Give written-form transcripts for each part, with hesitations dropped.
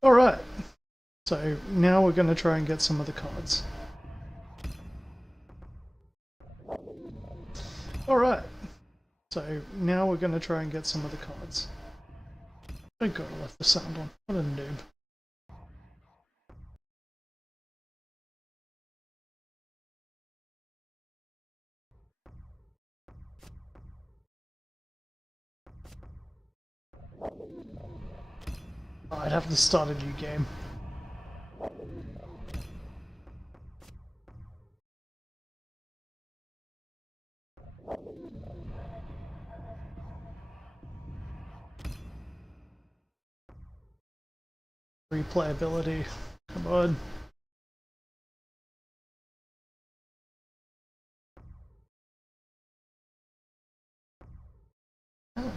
Alright, so now we're going to try and get some of the cards. Alright, so now we're going to try and get some of the cards. Thank God I left the sound on. What a noob. I'd have to start a new game. Replayability. Come on. Oh.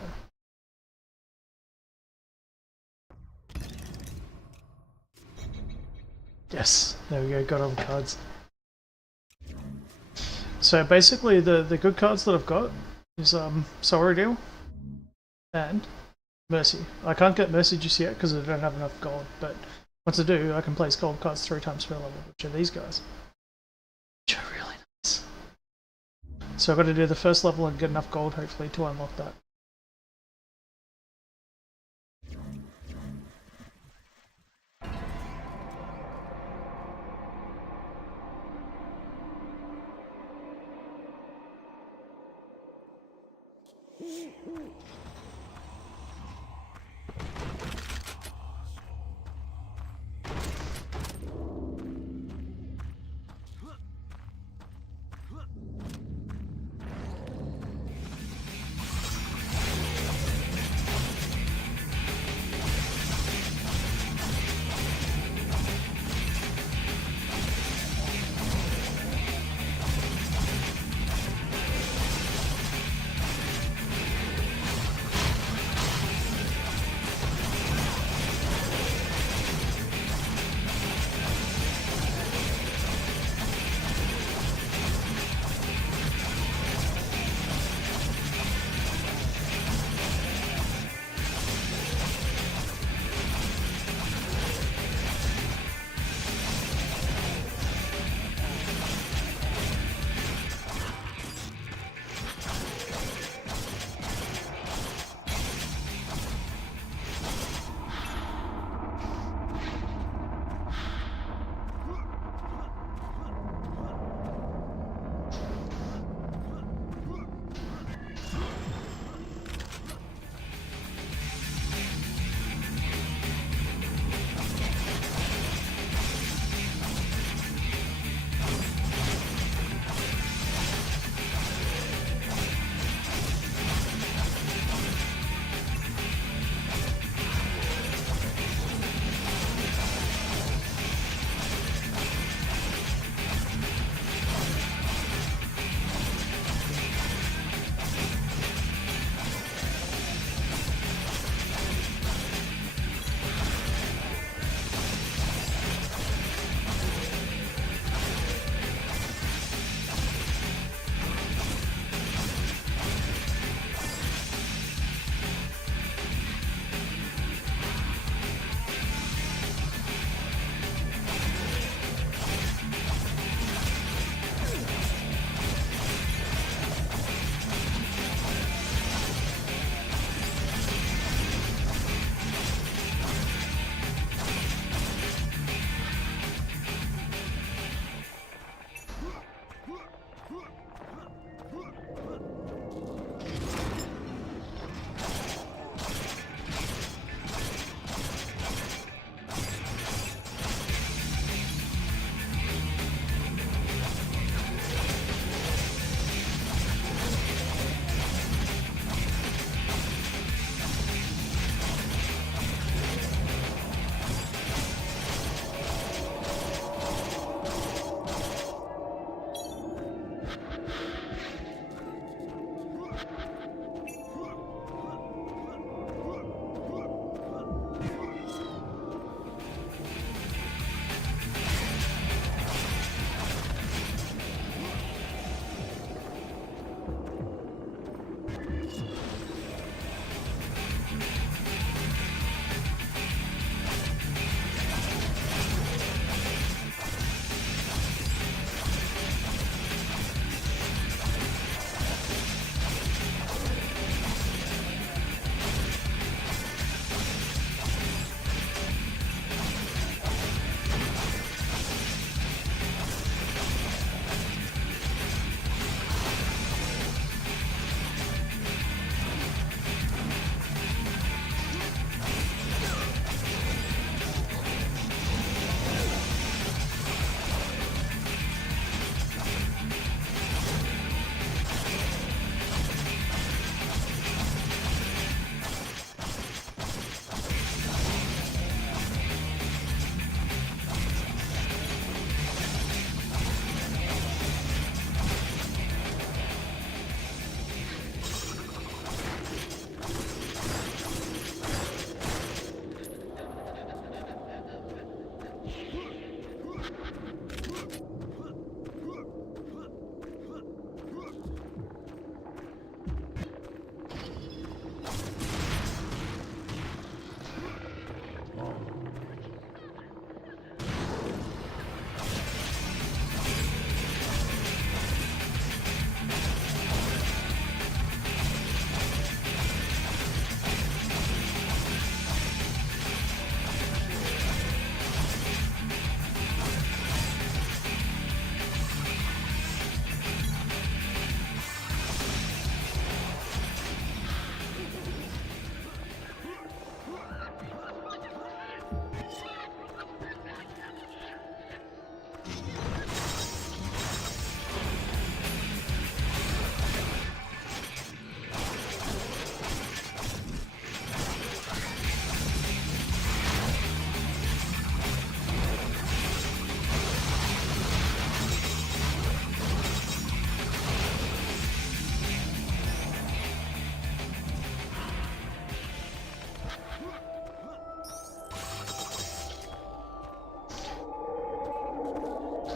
Yes, there we go, got all the cards. So basically the good cards that I've got is Sorrow Deal and Mercy. I can't get Mercy just yet because I don't have enough gold, but once I do, I can place gold cards 3 times per level, which are these guys. Which are really nice. So I've got to do the first level and get enough gold hopefully to unlock that.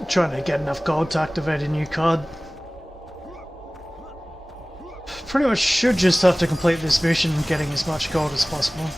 trying to get enough gold to activate a new card. Pretty much should just have to complete this mission getting as much gold as possible.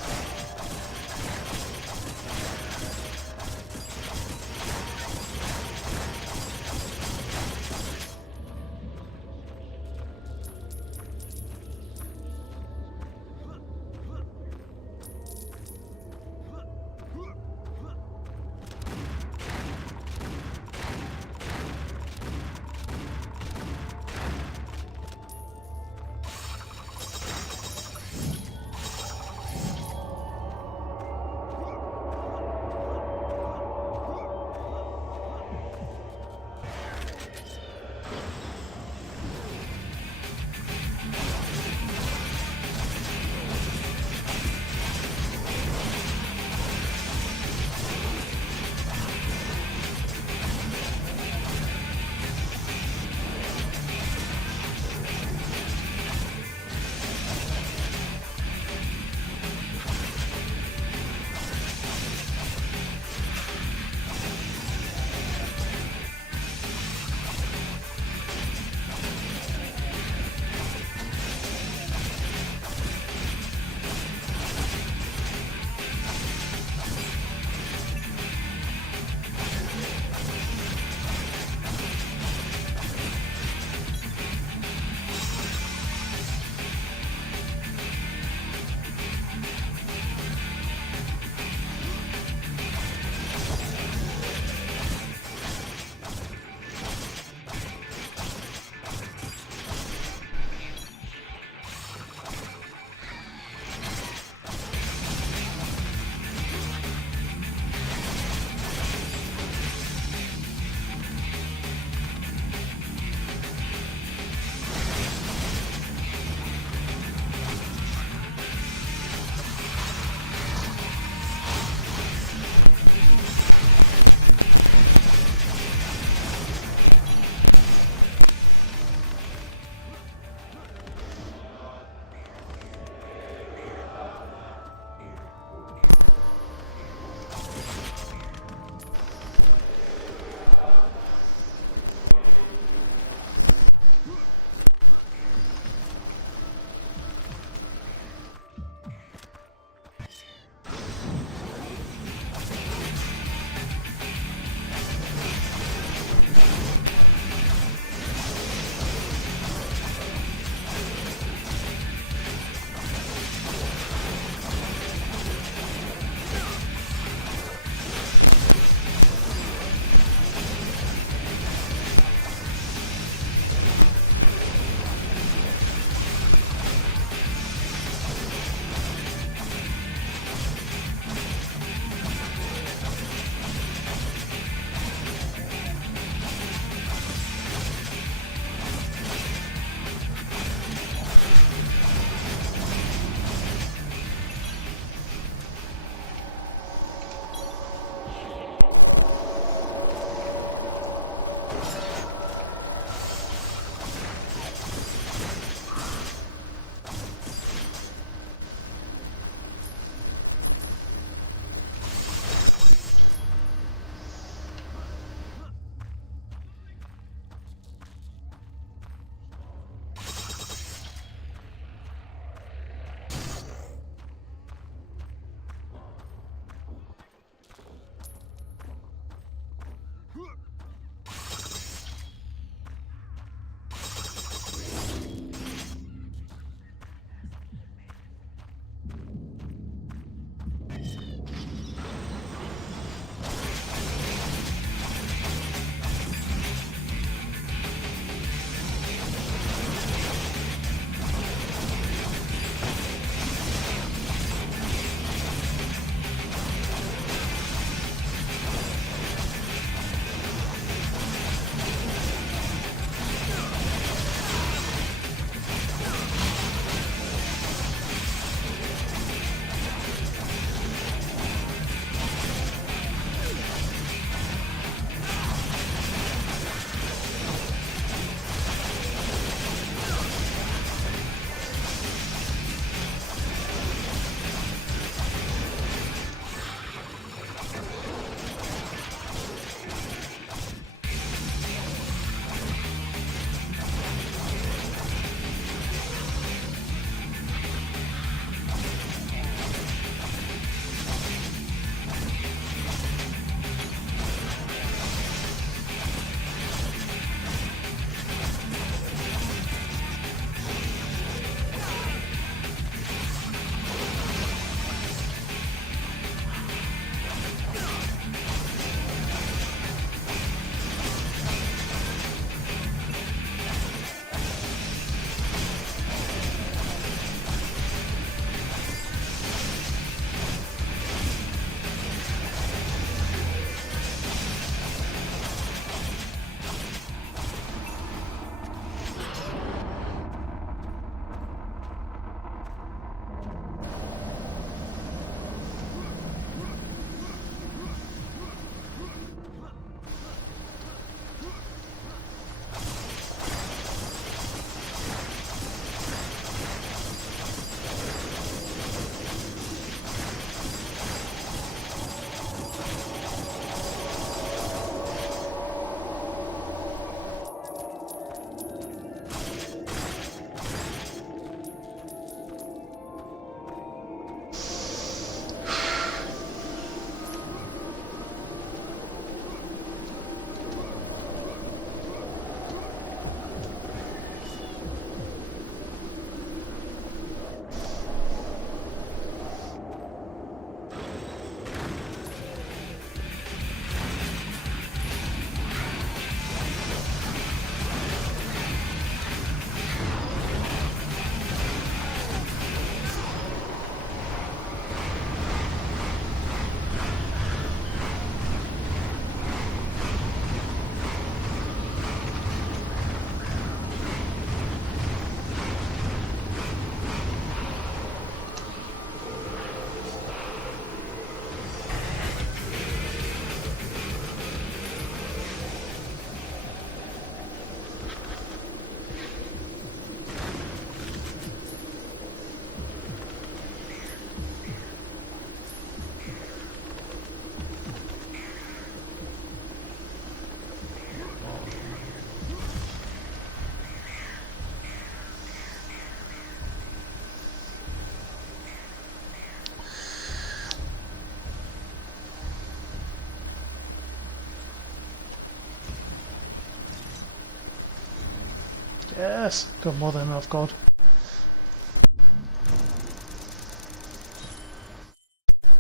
Yes! Got more than enough gold.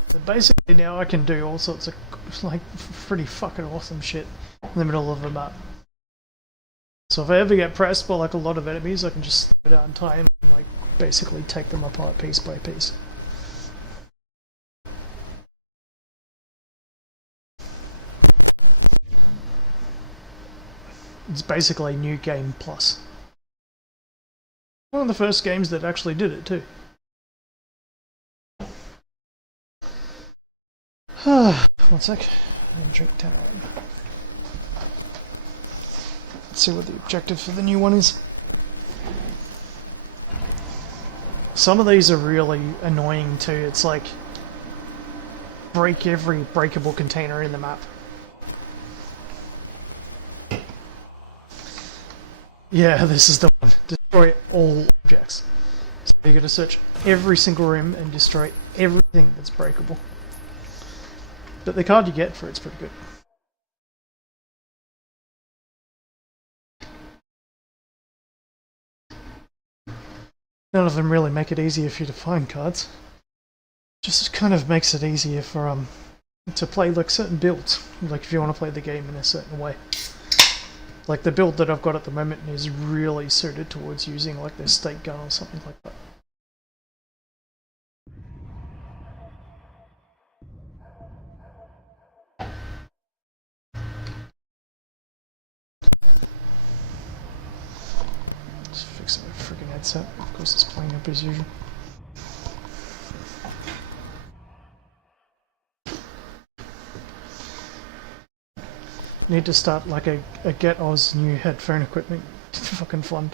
So basically now I can do all sorts of like pretty fucking awesome shit in the middle of a map. So if I ever get pressed by like a lot of enemies, I can just slow down time and like basically take them apart piece by piece. It's basically New Game Plus. One of the first games that actually did it too. One sec. Drink time. Let's see what the objective for the new one is. Some of these are really annoying too. It's like break every breakable container in the map. Yeah, this is the one. Destroy all objects. So you're going to search every single room and destroy everything that's breakable. But the card you get for it's pretty good. None of them really make it easier for you to find cards. Just kind of makes it easier for to play like certain builds. Like if you want to play the game in a certain way. Like the build that I've got at the moment is really suited towards using like the stake gun or something like that. Just fix my freaking headset. Of course it's playing up as usual. Need to start like a Get Oz new headphone equipment fucking fund.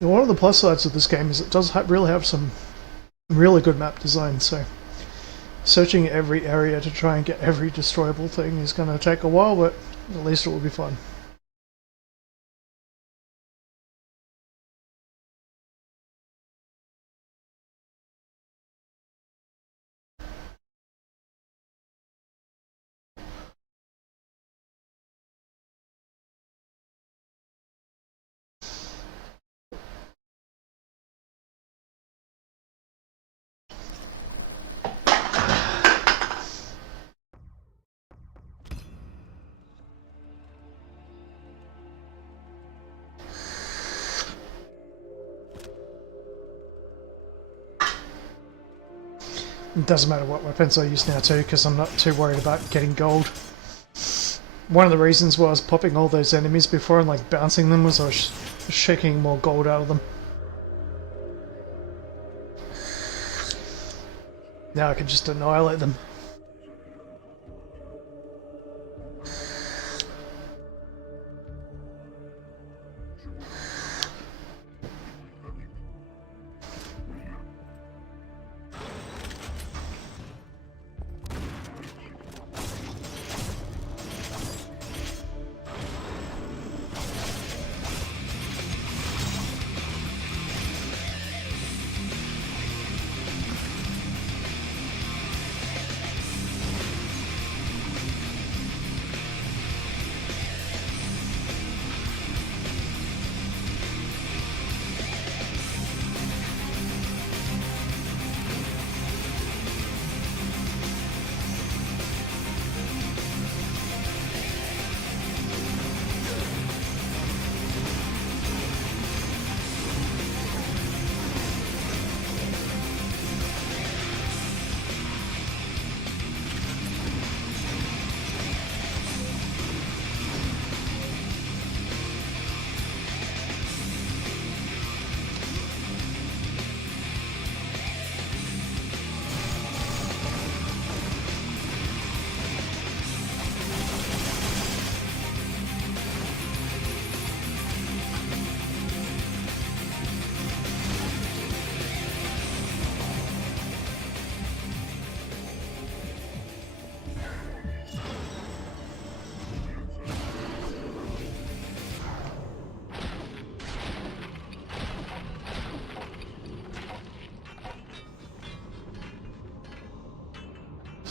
One of the plus sides of this game is it does really have some really good map design, so searching every area to try and get every destroyable thing is going to take a while, but at least it will be fun. It doesn't matter what weapons I use now too, because I'm not too worried about getting gold. One of the reasons why I was popping all those enemies before and like bouncing them was I was shaking more gold out of them. Now I can just annihilate them.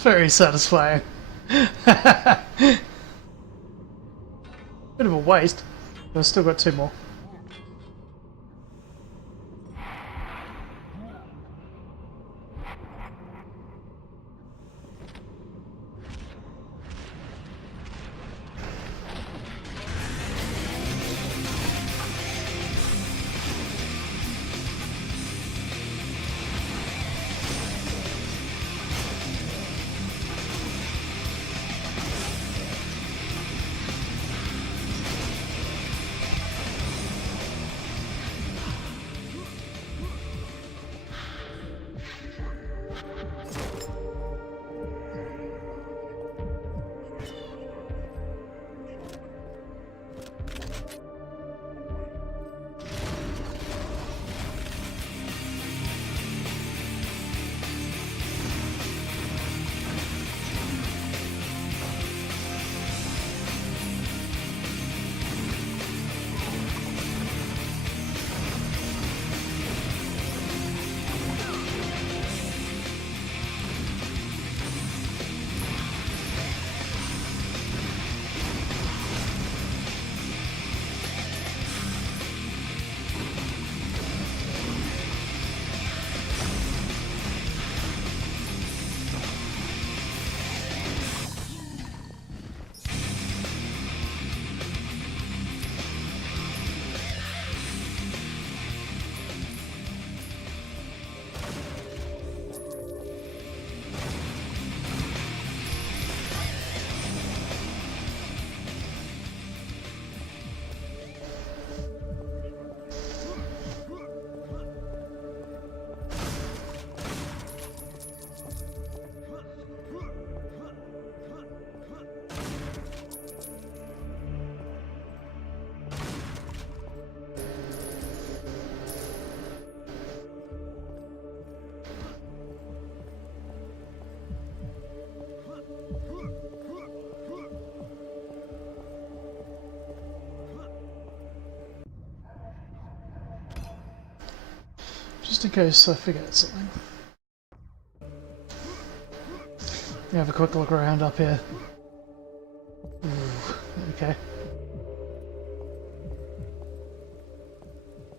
Very satisfying. Bit of a waste, but I've still got 2 more. Just in case I forget something. Have a quick look around up here. Ooh, okay.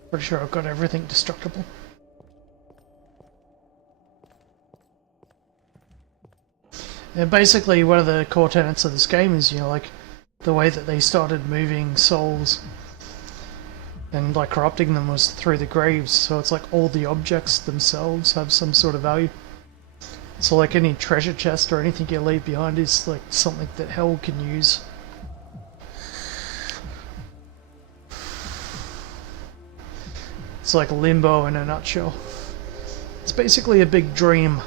Pretty sure I've got everything destructible. And basically one of the core tenets of this game is, you know, like the way that they started moving souls and like corrupting them was through the graves, so it's like all the objects themselves have some sort of value. So like any treasure chest or anything you leave behind is like something that hell can use. It's like limbo in a nutshell. It's basically a big dream.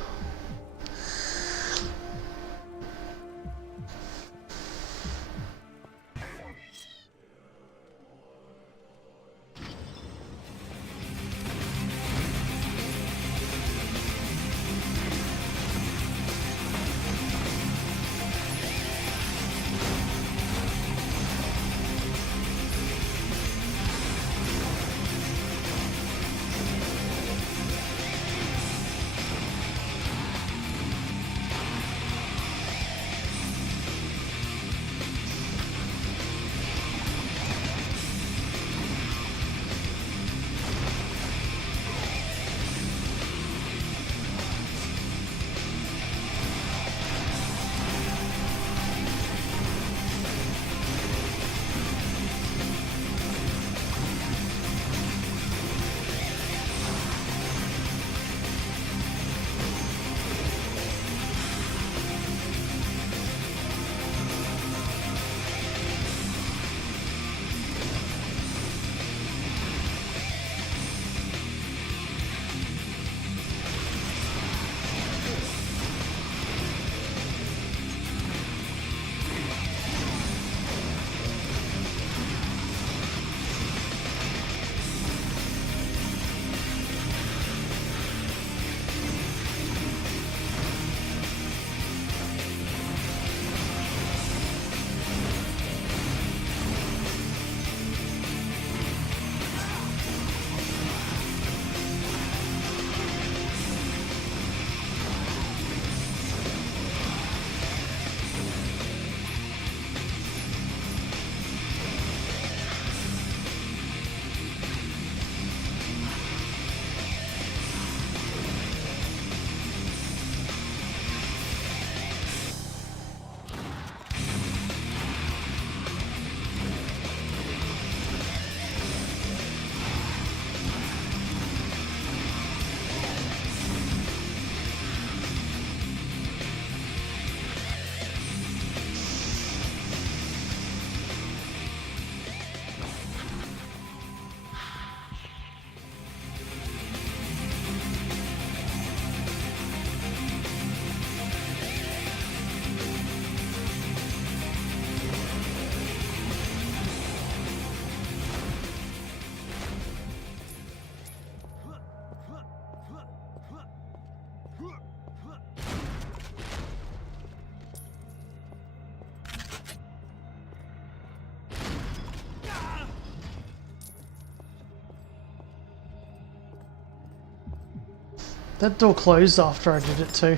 That door closed after I did it too.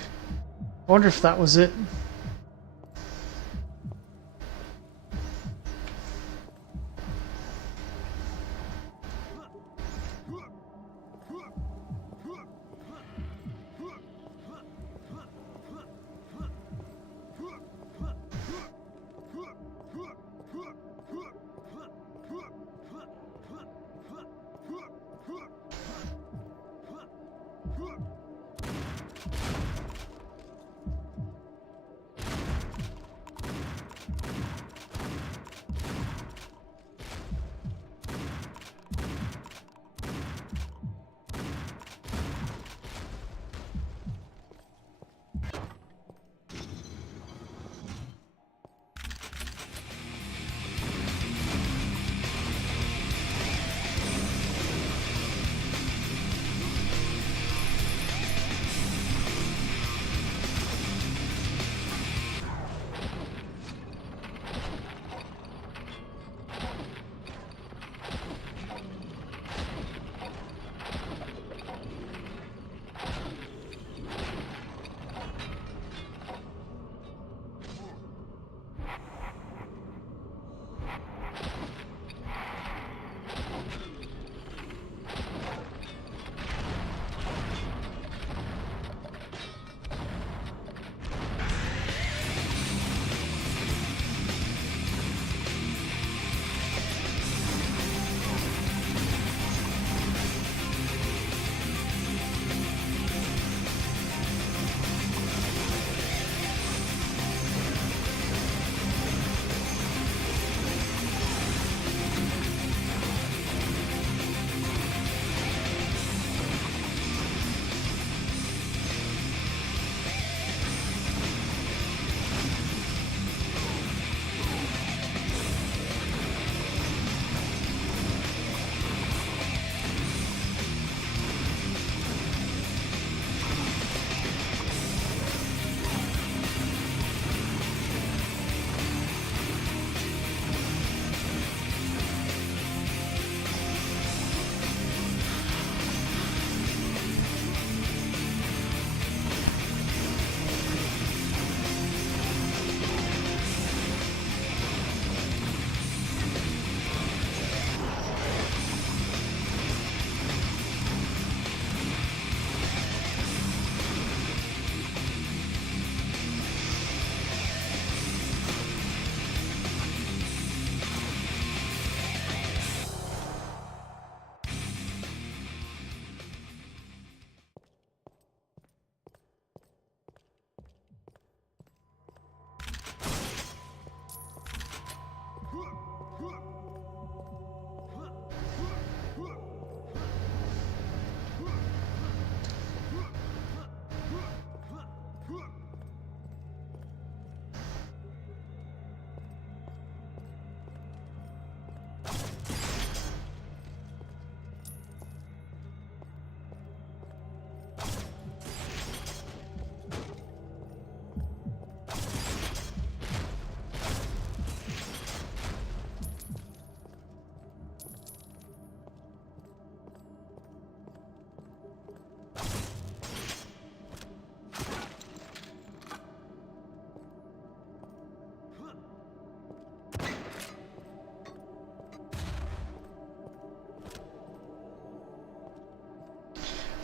I wonder if that was it.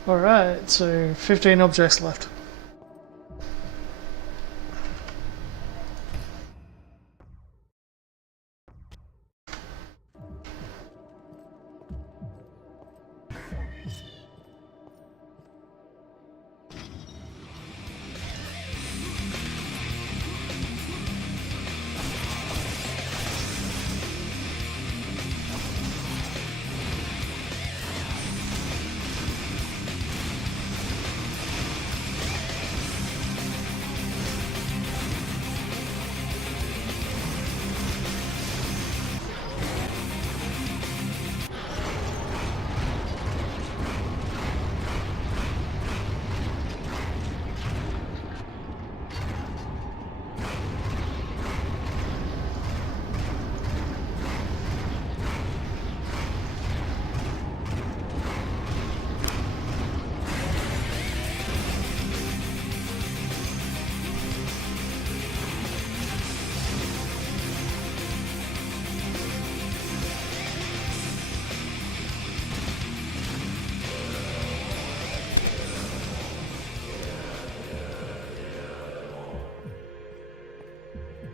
Alright, so 15 objects left.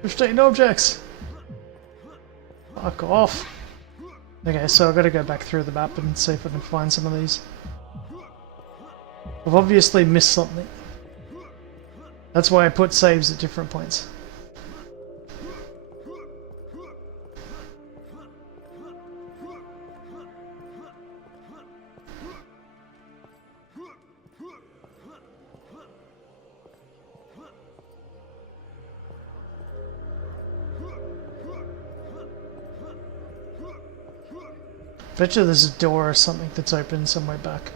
15 objects! Fuck off. Okay, so I've got to go back through the map and see if I can find some of these. I've obviously missed something. That's why I put saves at different points. Bet you there's a door or something that's open somewhere back.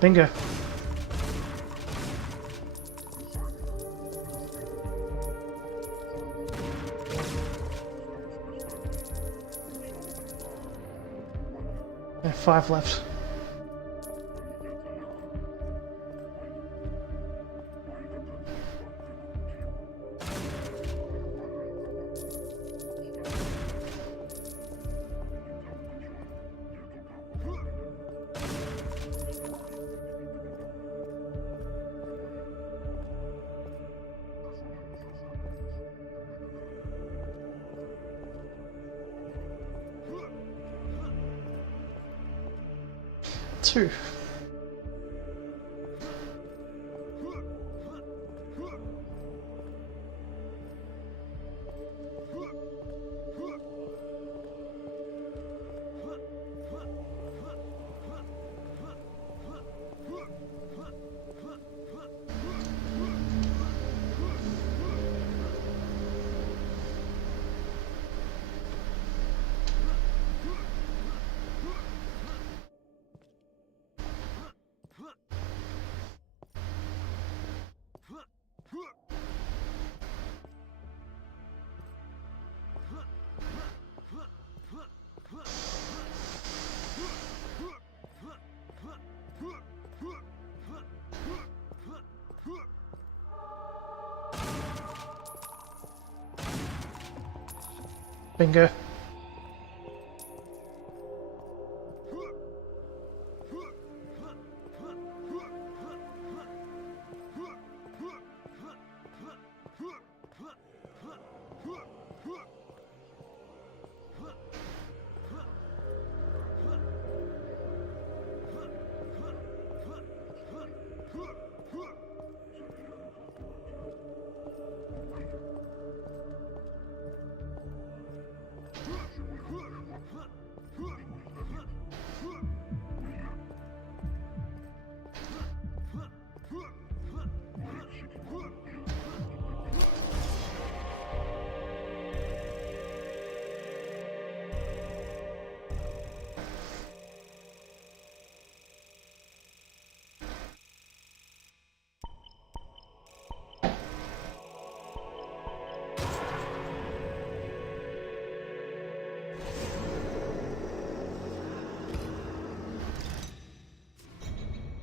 Bingo. Yeah, 5 left. Two. Bingo.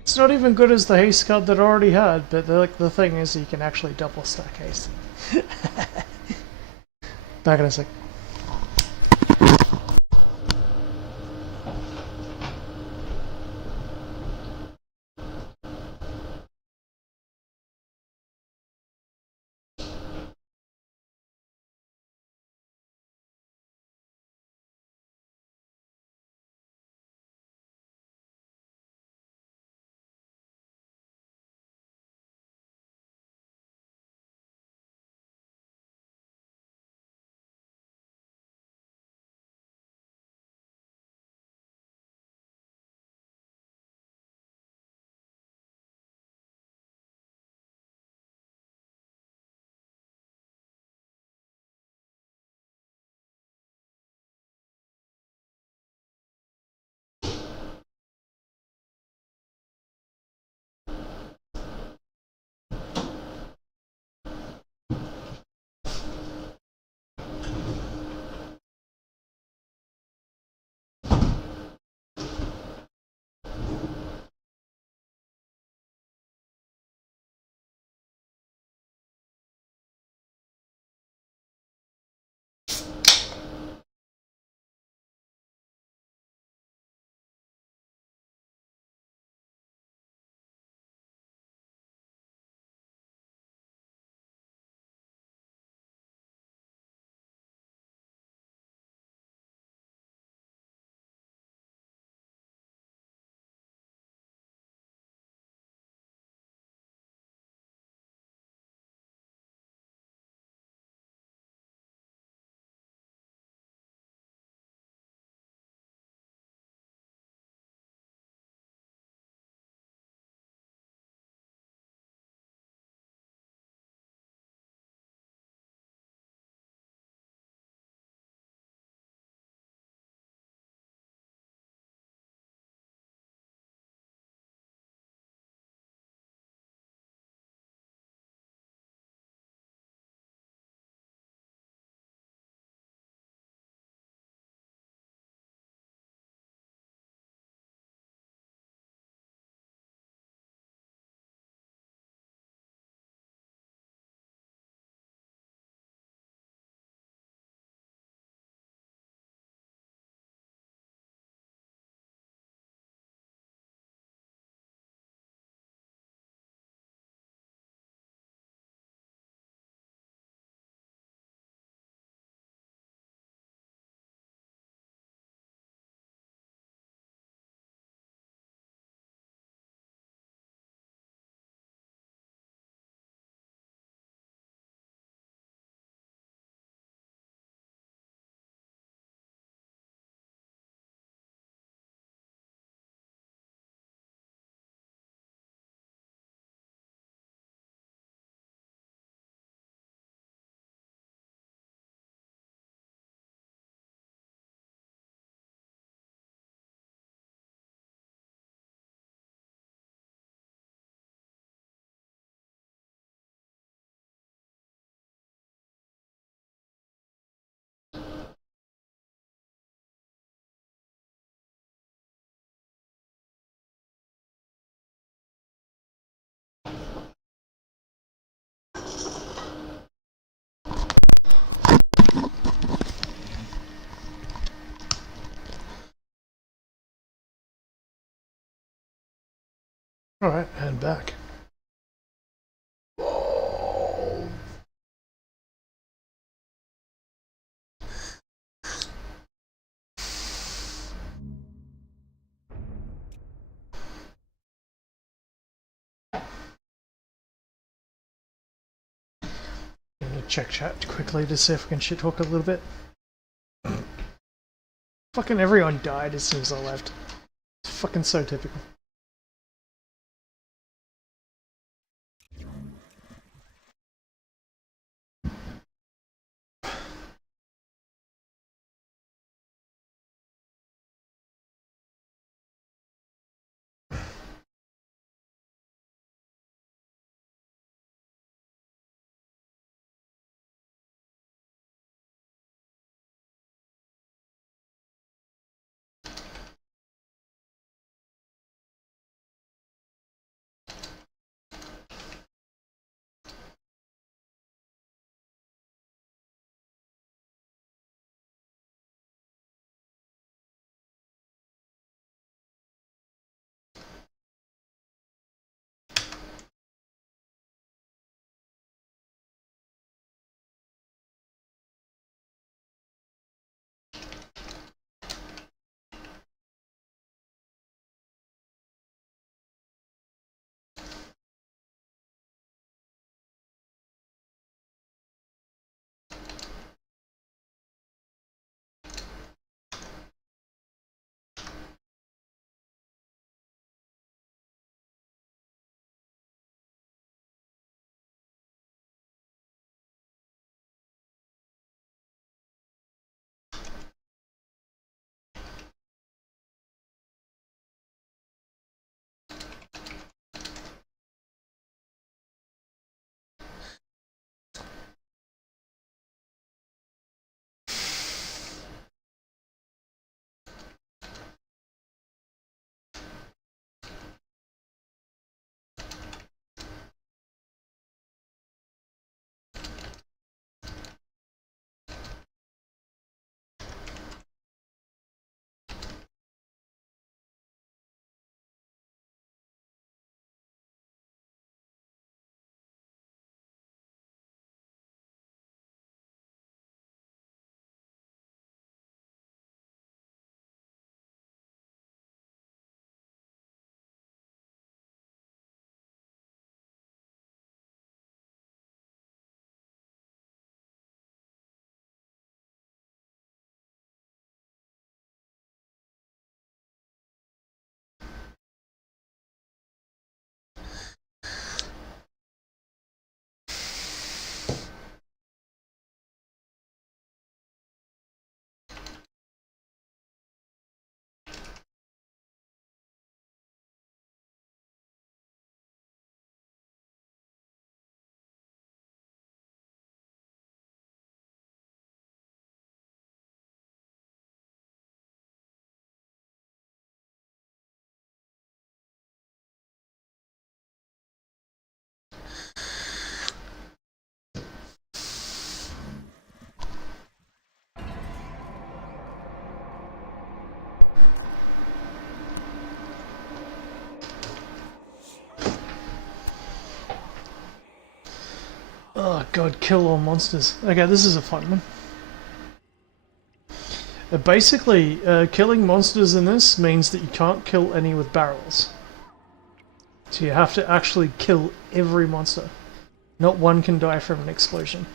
It's not even good as the haste card that I already had, but the thing is you can actually double stack haste. Back in a sec. Alright, and back. I'm gonna check chat quickly to see if we can shit talk a little bit. Fucking everyone died as soon as I left. It's fucking so typical. Oh god, kill all monsters. Okay, this is a fun one. Basically, killing monsters in this means that you can't kill any with barrels. So you have to actually kill every monster. Not one can die from an explosion.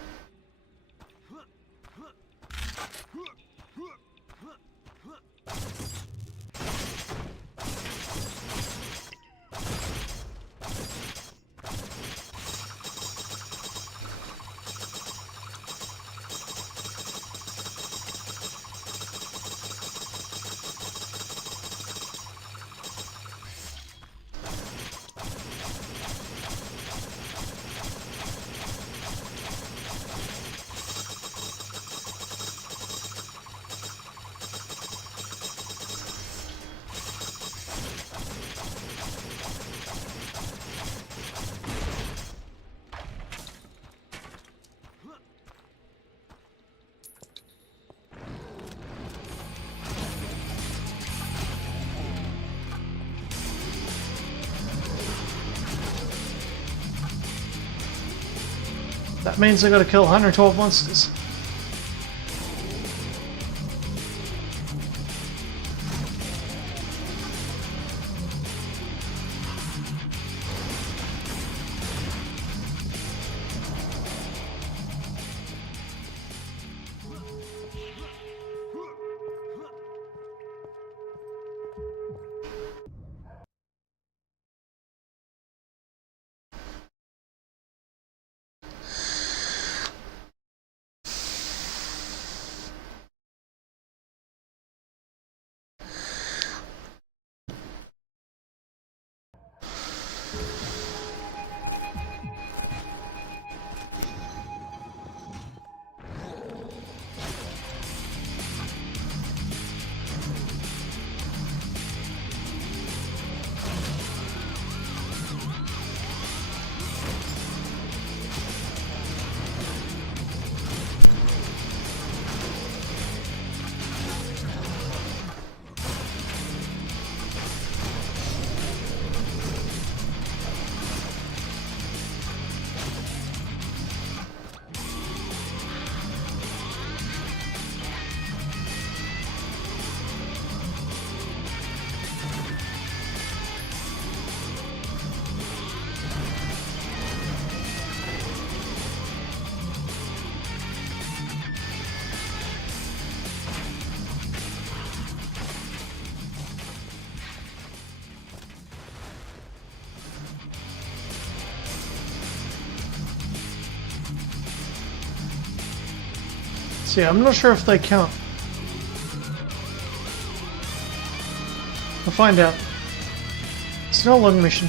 That means I gotta kill 112 monsters. See, I'm not sure if they count. We'll find out. It's not a long mission.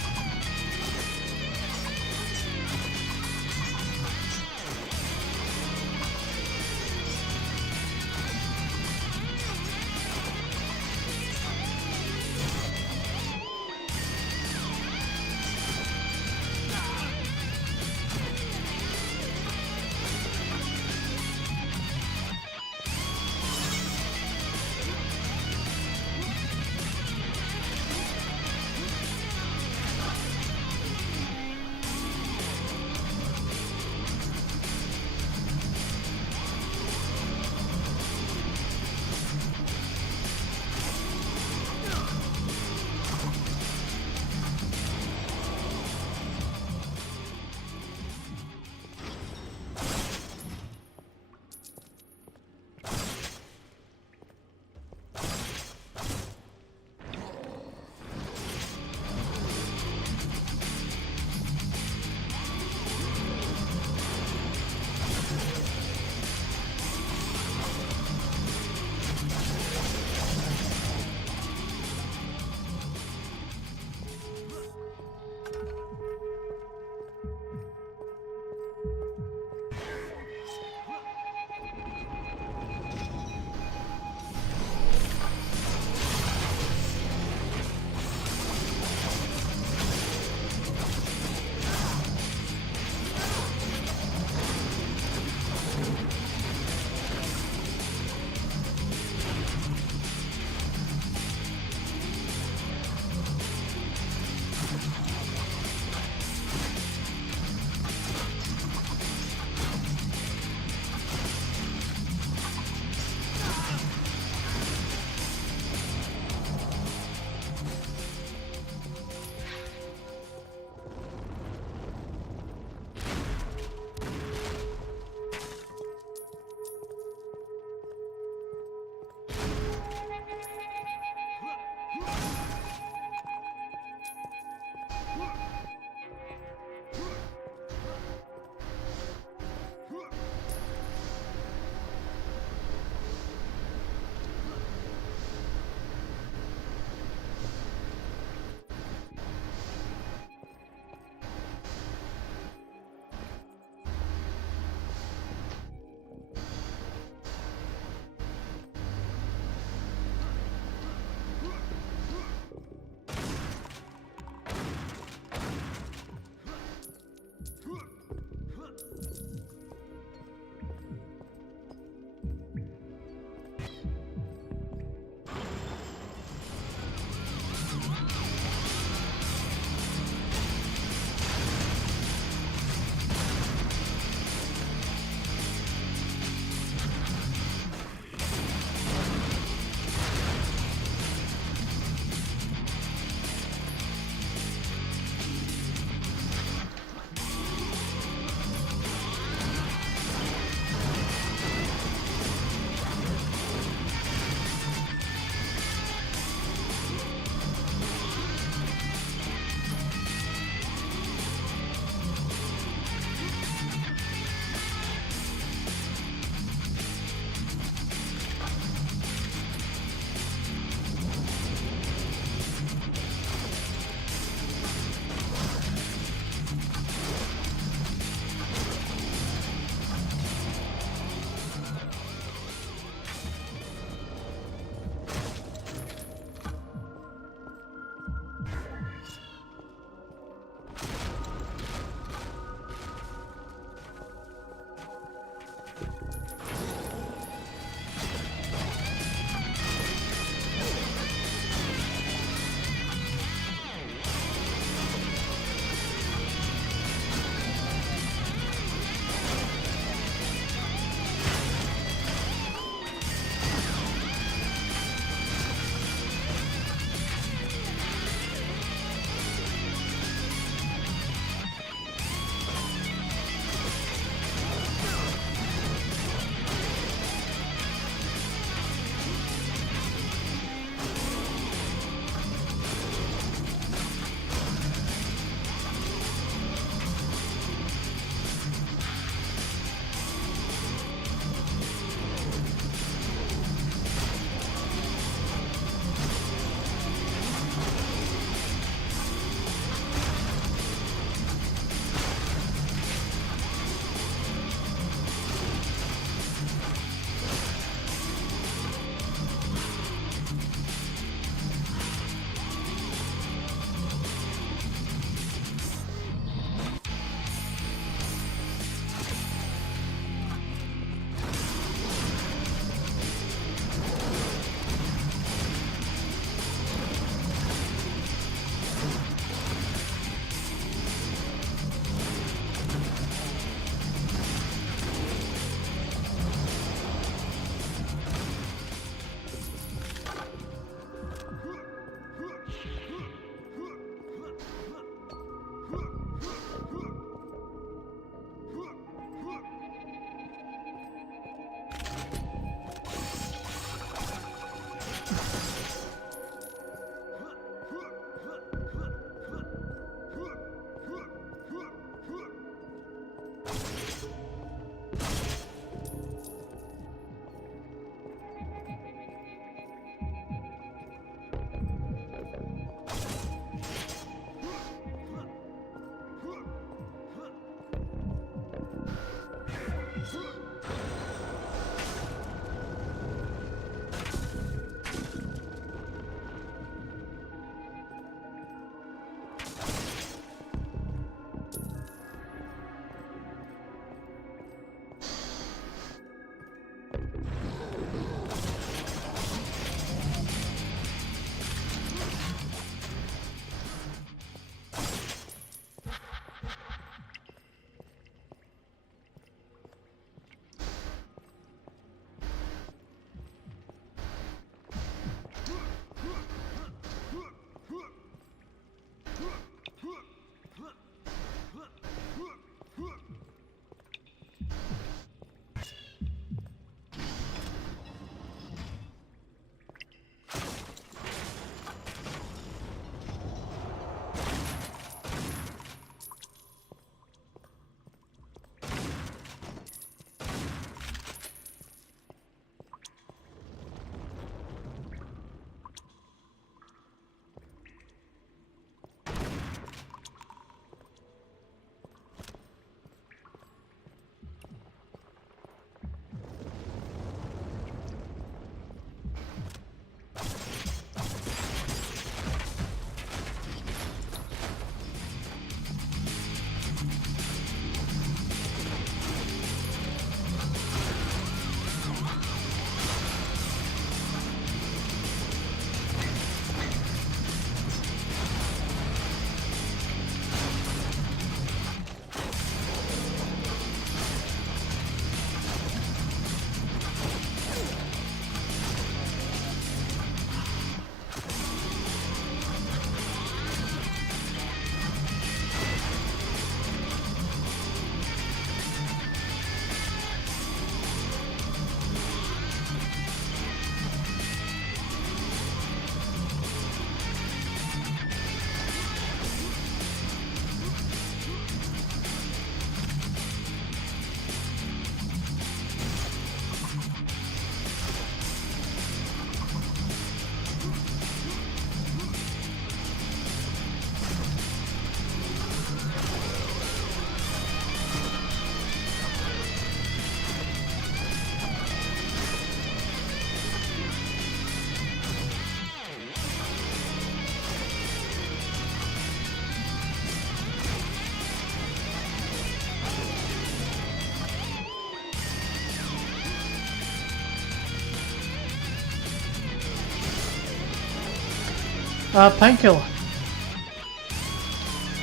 Painkiller.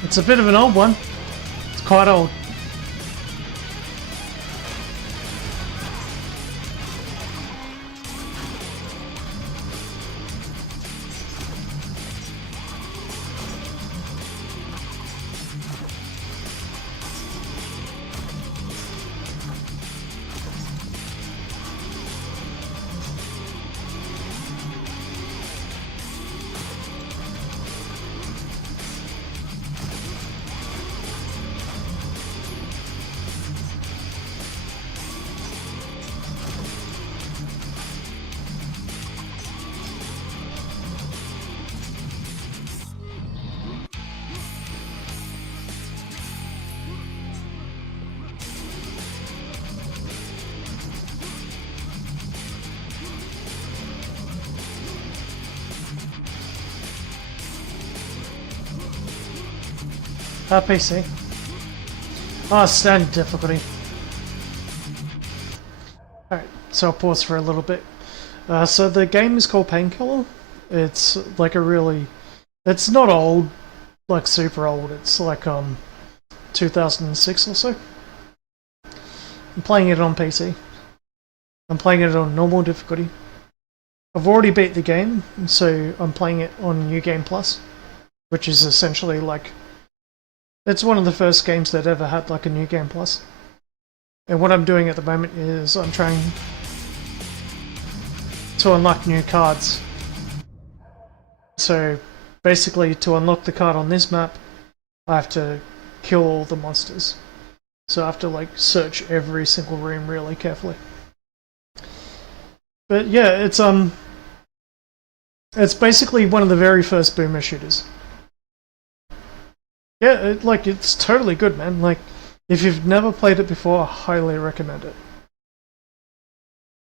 It's a bit of an old one. It's quite old. PC. Oh, standard difficulty. Alright, so I'll pause for a little bit. So the game is called Painkiller. It's like a really... It's not old, like super old. It's like 2006 or so. I'm playing it on PC. I'm playing it on normal difficulty. I've already beat the game, so I'm playing it on New Game Plus, which is essentially like... It's one of the first games that ever had like a New Game Plus. And what I'm doing at the moment is I'm trying to unlock new cards. So basically to unlock the card on this map, I have to kill all the monsters. So I have to like search every single room really carefully. But yeah, it's basically one of the very first boomer shooters. Yeah, it's totally good, man. Like, if you've never played it before, I highly recommend it.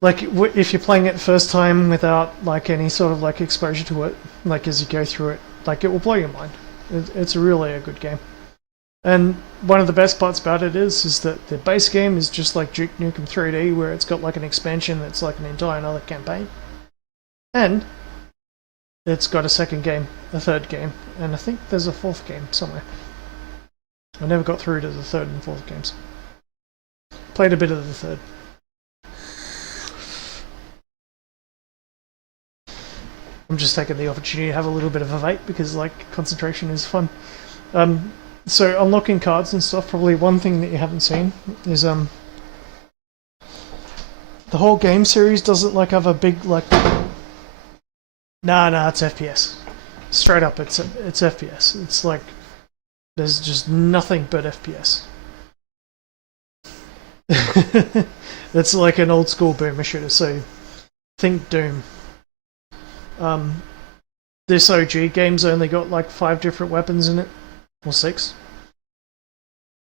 Like, if you're playing it first time without, like, any sort of, like, exposure to it, like, as you go through it, like, it will blow your mind. It's really a good game. And one of the best parts about it is that the base game is just like Duke Nukem 3D, where it's got, like, an expansion that's, like, an entire another campaign. And it's got a second game, a third game, and I think there's a fourth game somewhere. I never got through to the third and fourth games. Played a bit of the third. I'm just taking the opportunity to have a little bit of a vape because, like, concentration is fun. So unlocking cards and stuff, probably one thing that you haven't seen is the whole game series doesn't like have a big like... Nah, it's FPS. Straight up, it's FPS. It's like there's just nothing but FPS. It's like an old school boomer shooter. So think Doom. This OG game's only got like 5 different weapons in it, or 6.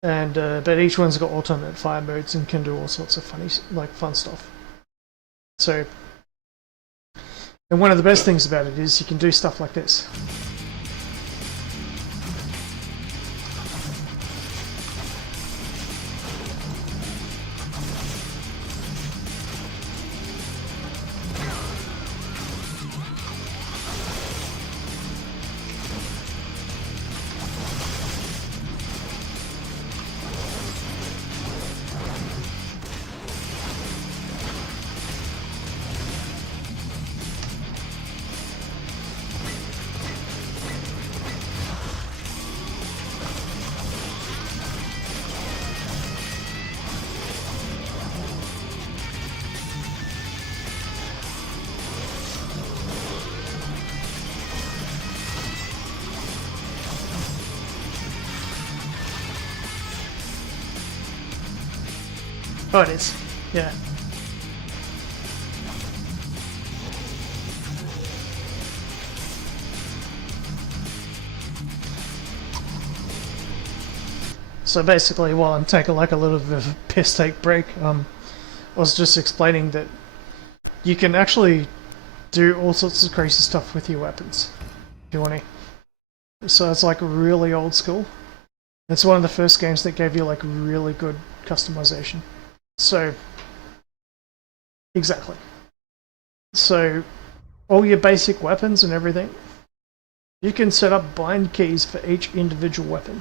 And but each one's got alternate fire modes and can do all sorts of fun stuff. So. And one of the best things about it is you can do stuff like this. Oh, it is. Yeah. So basically, while I'm taking like a little bit of a piss take break, I was just explaining that you can actually do all sorts of crazy stuff with your weapons if you want to. So it's like really old school. It's one of the first games that gave you like really good customization. So, exactly. So, all your basic weapons and everything, you can set up bind keys for each individual weapon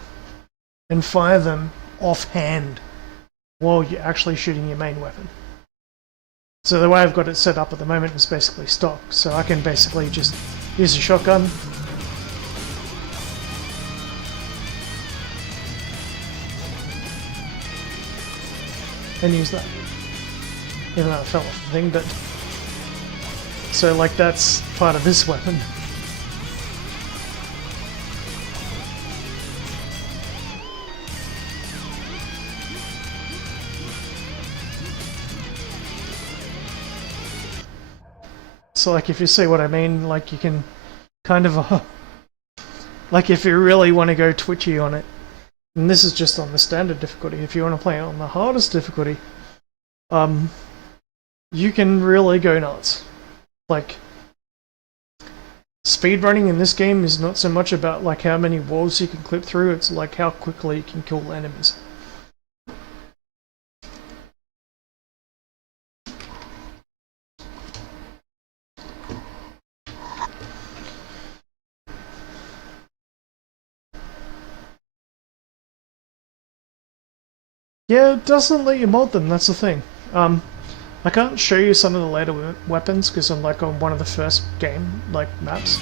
and fire them offhand while you're actually shooting your main weapon. So the way I've got it set up at the moment is basically stock, so I can basically just use a shotgun, and use that. Even though it fell off the thing, but... So like that's part of this weapon. So like if you see what I mean, like you can kind of like if you really want to go twitchy on it, and this is just on the standard difficulty, if you want to play it on the hardest difficulty, you can really go nuts. Like, speedrunning in this game is not so much about like how many walls you can clip through, it's like how quickly you can kill enemies. Yeah, it doesn't let you mod them, that's the thing. I can't show you some of the later weapons because I'm like on one of the first game, like, maps.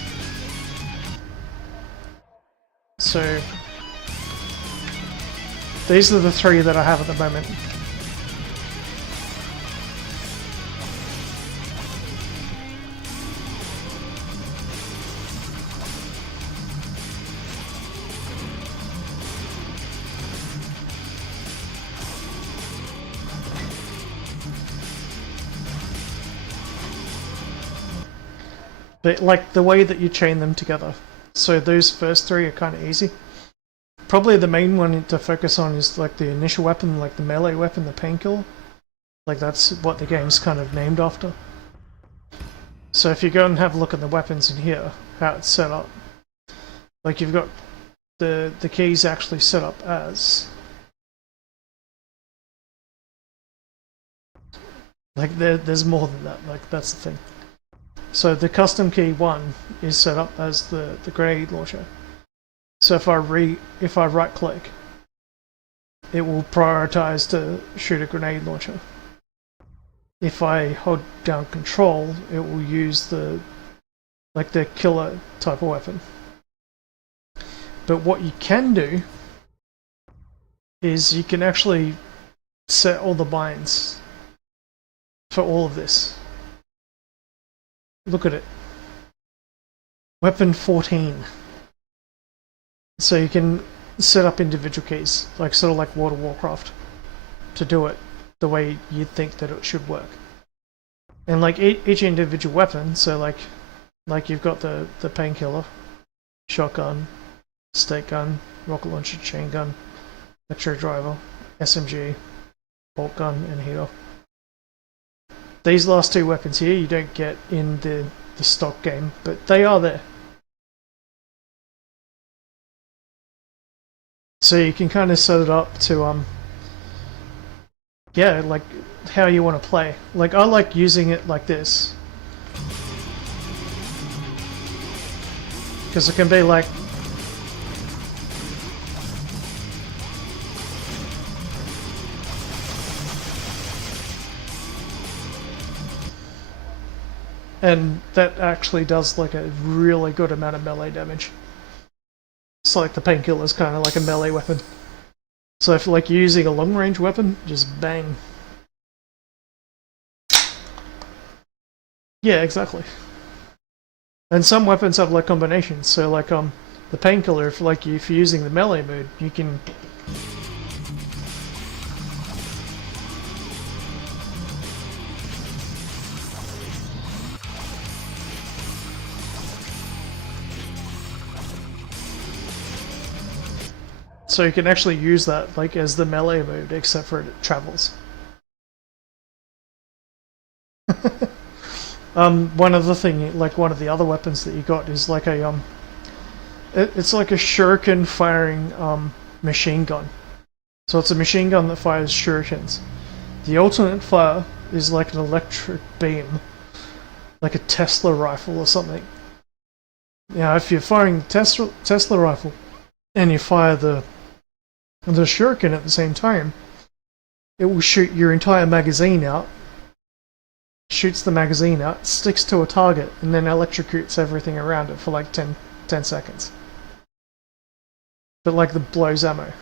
So, these are the three that I have at the moment. But like the way that you chain them together. So those first three are kind of easy. Probably the main one to focus on is like the initial weapon, like the melee weapon, the Painkiller. Like that's what the game's kind of named after. So if you go and have a look at the weapons in here, how it's set up. Like you've got the keys actually set up as... Like there's more than that, like that's the thing. So the custom key 1 is set up as the grenade launcher. So if I right click, it will prioritize to shoot a grenade launcher. If I hold down control, it will use the killer type of weapon. But what you can do is you can actually set all the binds for all of this. Look at it. Weapon 14. So you can set up individual keys, like sort of like World of Warcraft, to do it the way you'd think that it should work. And like each individual weapon, so like you've got the Painkiller, shotgun, stake gun, rocket launcher, chain gun, electro driver, SMG, bolt gun, and heater. These last two weapons here you don't get in the stock game, but they are there. So you can kind of set it up to, yeah, like how you want to play. Like I like using it like this. Because it can be like... And that actually does like a really good amount of melee damage. It's like the Painkiller is kind of like a melee weapon. So if like you're using a long range weapon, just bang. Yeah, exactly. And some weapons have like combinations. So like the Painkiller, if you're using the melee mode, you can... So you can actually use that like as the melee mode, except for it travels. One other thing, like one of the other weapons that you got is like a it's like a shuriken firing machine gun. So it's a machine gun that fires shurikens. The alternate fire is like an electric beam, like a Tesla rifle or something. Now, if you're firing Tesla rifle and you fire the shuriken at the same time, it will shoot your entire magazine out, shoots the magazine out, sticks to a target, and then electrocutes everything around it for like 10 seconds. But like the blows ammo.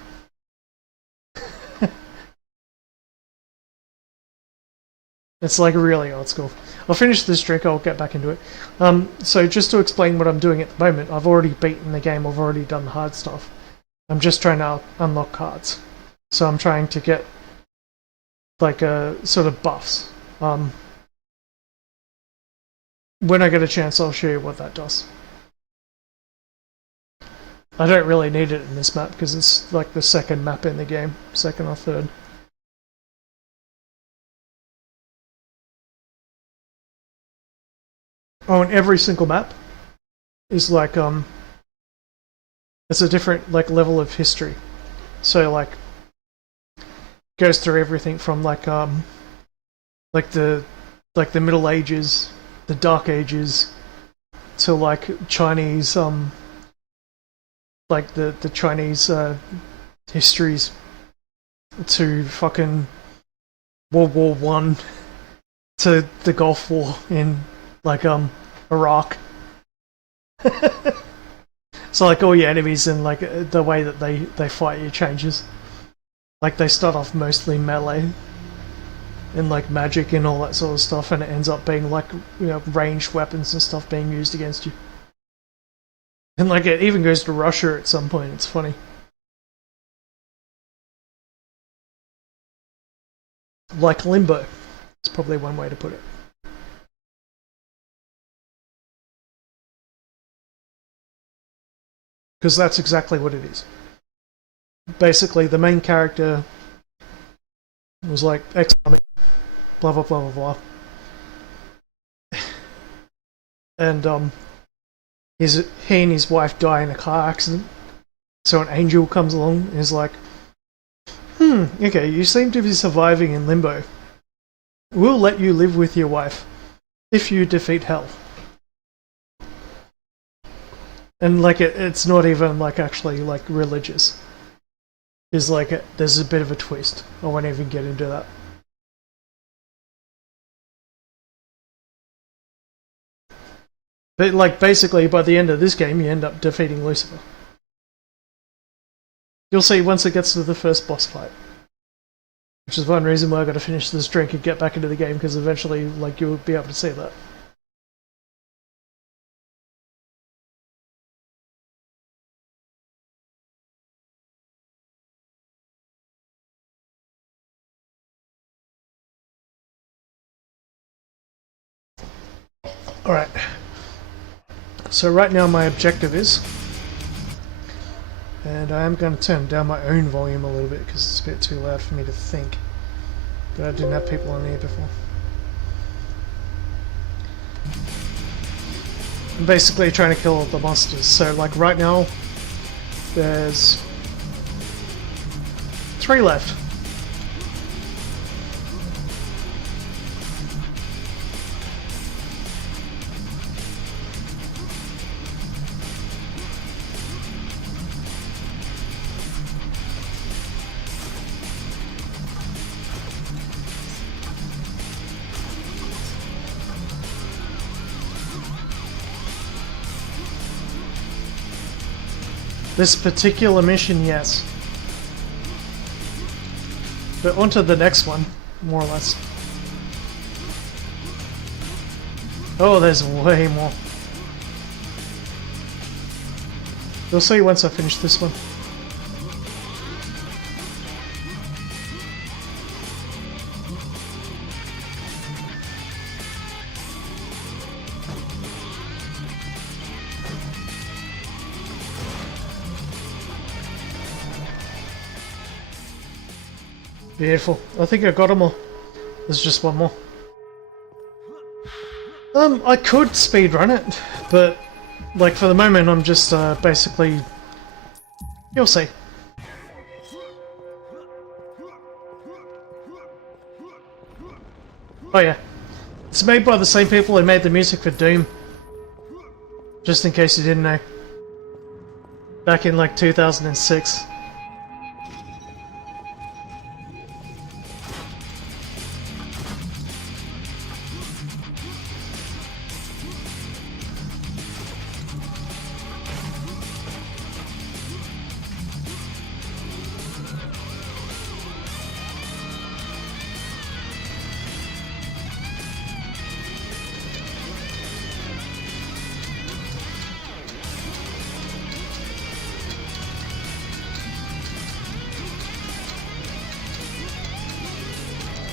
It's like really old school. I'll finish this drink, I'll get back into it. So just to explain what I'm doing at the moment, I've already beaten the game, I've already done the hard stuff. I'm just trying to unlock cards. So I'm trying to get like sort of buffs. When I get a chance, I'll show you what that does. I don't really need it in this map because it's like the second map in the game, second or third. Oh, and every single map is like it's a different like level of history. So like goes through everything from like the Middle Ages, the Dark Ages, to like Chinese like the Chinese histories, to fucking World War One, to the Gulf War in like Iraq. So like all your enemies and like the way that they fight you changes. Like they start off mostly melee and like magic and all that sort of stuff, and it ends up being like, you know, ranged weapons and stuff being used against you. And like it even goes to Russia at some point, it's funny. Like Limbo. It's probably one way to put it. Because that's exactly what it is. Basically, the main character was like ex-army, blah blah blah blah blah, and he and his wife die in a car accident. So an angel comes along and is like, okay, you seem to be surviving in Limbo. We'll let you live with your wife if you defeat hell. And like it's not even like actually like religious. It's like there's a bit of a twist. I won't even get into that. But like basically by the end of this game you end up defeating Lucifer. You'll see once it gets to the first boss fight. Which is one reason why I gotta finish this drink and get back into the game, because eventually like you'll be able to see that. Alright, so right now my objective is, and I am going to turn down my own volume a little bit because it's a bit too loud for me to think, but I didn't have people on here before. I'm basically trying to kill all the monsters, so like right now there's 3 left. This particular mission, yes. But onto the next one, more or less. Oh, there's way more. You'll see once I finish this one. Beautiful. I think I got them all. There's just one more. I could speedrun it, but like for the moment I'm just basically... You'll see. Oh yeah. It's made by the same people who made the music for Doom. Just in case you didn't know. Back in like 2006.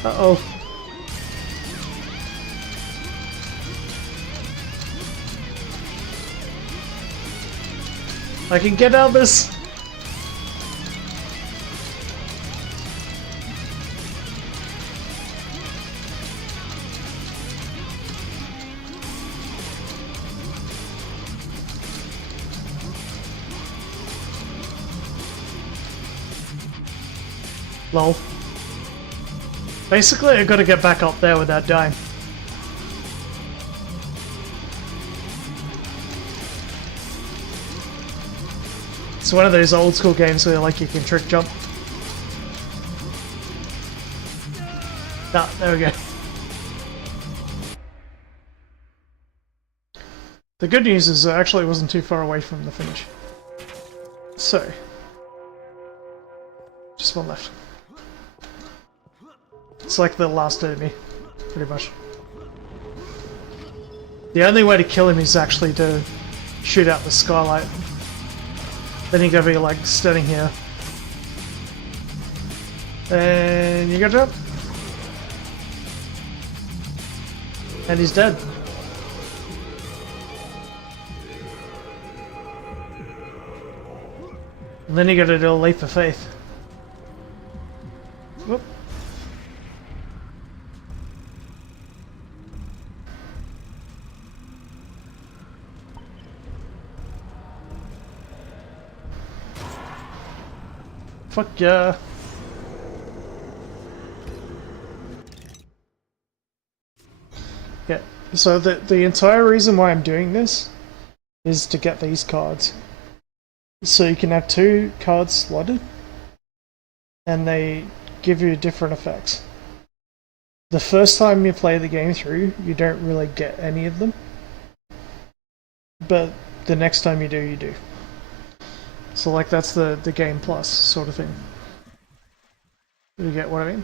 Uh-oh. I can get out of this! Lol. Basically, I gotta get back up there without dying. It's one of those old school games where like you can trick jump. Ah, there we go. The good news is I actually wasn't too far away from the finish. So, just one left. It's like the last enemy, pretty much. The only way to kill him is actually to shoot out the skylight. Then you gotta be like standing here. And you gotta jump. And he's dead. And then you gotta do a leap of faith. Whoop. Fuck yeah. Yeah, so the entire reason why I'm doing this is to get these cards. So you can have 2 cards slotted, and they give you different effects. The first time you play the game through, you don't really get any of them. But the next time you do, you do. So like that's the game plus sort of thing. You get what I mean?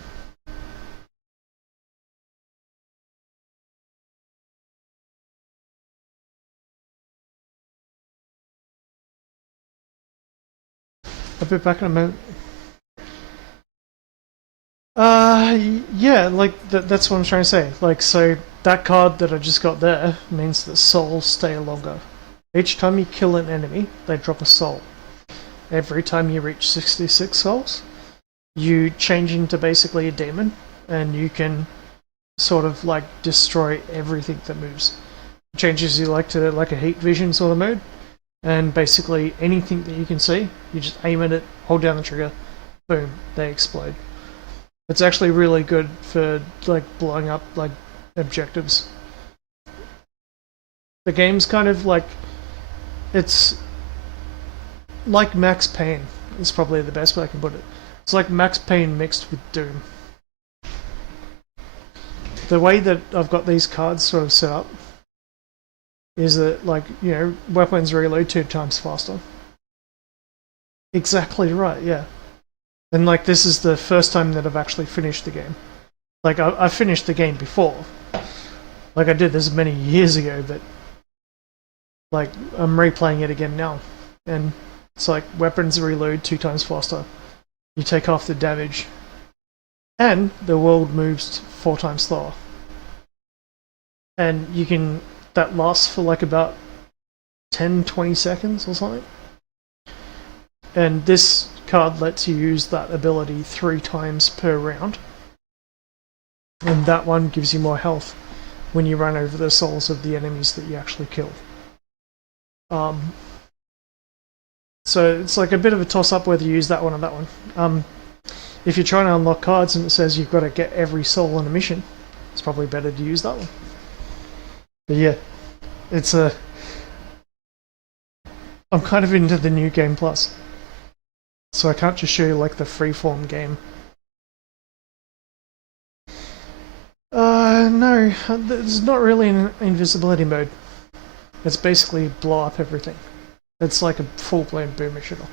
I'll be back in a minute. Yeah, like that's what I'm trying to say. Like, so that card that I just got there means that souls stay longer. Each time you kill an enemy, they drop a soul. Every time you reach 66 souls, you change into basically a demon, and you can sort of like destroy everything that moves. It changes you like to like a heat vision sort of mode, and basically anything that you can see, you just aim at it, hold down the trigger, boom, they explode. It's actually really good for like blowing up like objectives. The game's kind of like, it's like Max Payne is probably the best way I can put it. It's like Max Payne mixed with Doom. The way that I've got these cards sort of set up is that, like, you know, weapons reload 2 times faster. Exactly right, yeah. And like this is the first time that I've actually finished the game. Like I finished the game before. Like I did this many years ago, but like I'm replaying it again now. And it's like weapons reload 2 times faster. You take half the damage. And the world moves 4 times slower. And you can, that lasts for like about 10-20 seconds or something. And this card lets you use that ability 3 times per round. And that one gives you more health when you run over the souls of the enemies that you actually kill. So it's like a bit of a toss-up whether you use that one or that one. If you're trying to unlock cards and it says you've got to get every soul in a mission, it's probably better to use that one. But yeah, it's a I'm kind of into the new Game Plus, so I can't just show you like the freeform game. No, there's not really an invisibility mode. It's basically blow up everything. It's like a full-blown boomer shooter.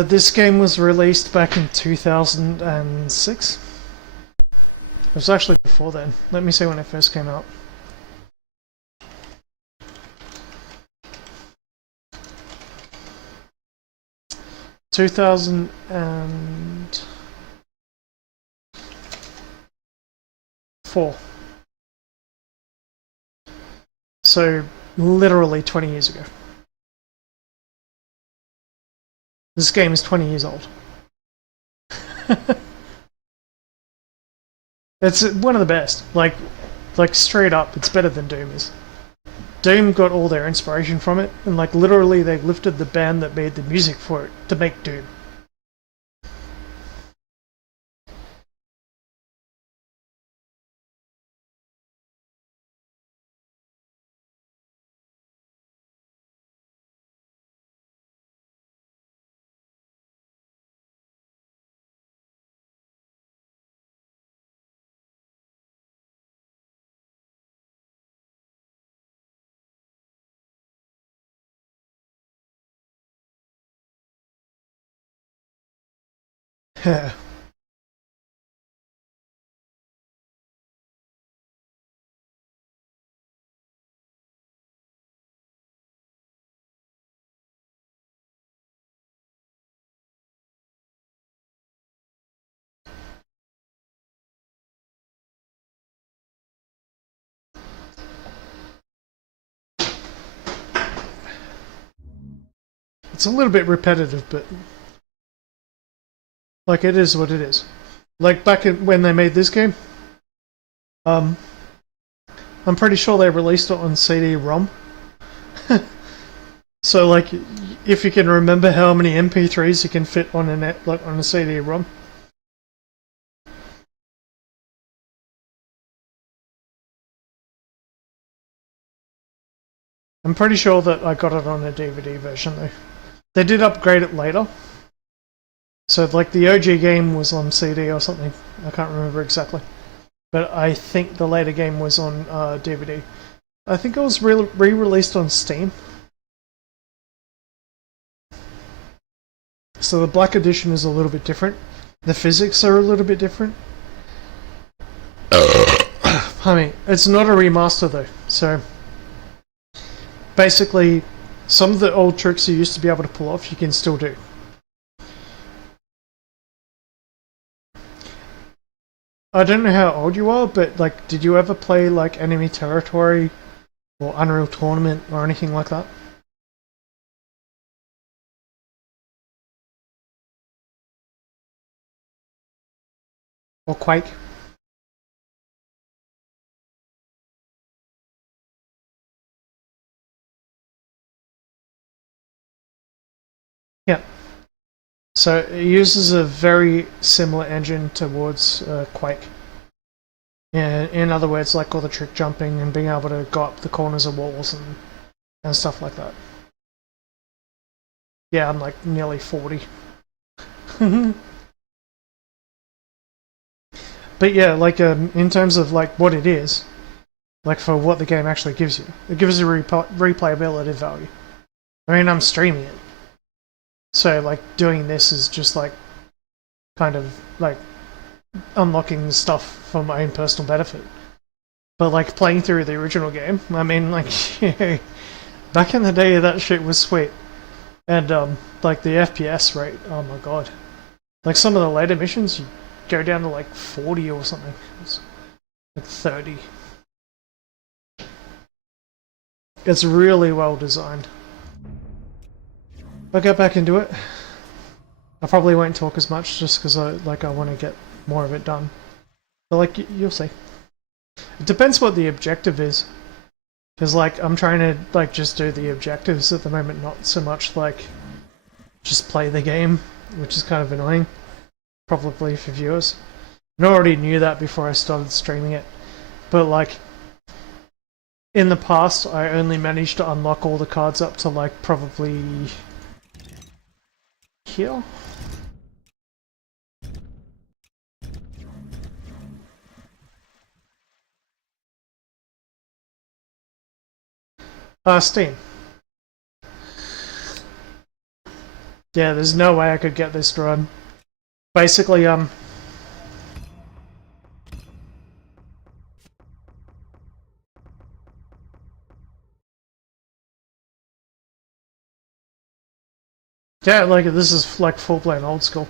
This game was released back in 2006. It was actually before then. Let me see when it first came out. Two 2004. So literally 20 years ago. This game is 20 years old. It's one of the best. Like straight up, it's better than Doom is. Doom got all their inspiration from it, and like literally they lifted the band that made the music for it to make Doom. It's a little bit repetitive, but like it is what it is. Like back when they made this game, I'm pretty sure they released it on CD-ROM. So like, if you can remember how many MP3s you can fit on on a CD-ROM. I'm pretty sure that I got it on a DVD version though. They did upgrade it later. So like the OG game was on CD or something. I can't remember exactly. But I think the later game was on DVD. I think it was re-released on Steam. So the Black Edition is a little bit different. The physics are a little bit different. I mean, it's not a remaster though. So basically, some of the old tricks you used to be able to pull off, you can still do. I don't know how old you are, but like, did you ever play like Enemy Territory or Unreal Tournament or anything like that? Or Quake? Yeah. So it uses a very similar engine towards Quake. In other words, like all the trick jumping and being able to go up the corners of walls and stuff like that. Yeah, I'm like nearly 40. But yeah, like in terms of like what it is, like for what the game actually gives you, it gives you replayability value. I mean, I'm streaming it, so like doing this is just like kind of like unlocking stuff for my own personal benefit. But like playing through the original game, I mean, like back in the day, that shit was sweet, and like the FPS rate, oh my god, like some of the later missions, you go down to like 40 or something. It's like 30. It's really well designed. I'll get back into it. I probably won't talk as much just because I want to get more of it done. But like you'll see. It depends what the objective is. Because like I'm trying to like just do the objectives at the moment, not so much like just play the game, which is kind of annoying. Probably for viewers. I already knew that before I started streaming it. But like in the past I only managed to unlock all the cards up to like probably here. Steam. Yeah, there's no way I could get this to run. Basically, yeah, like this is like full-blown old school.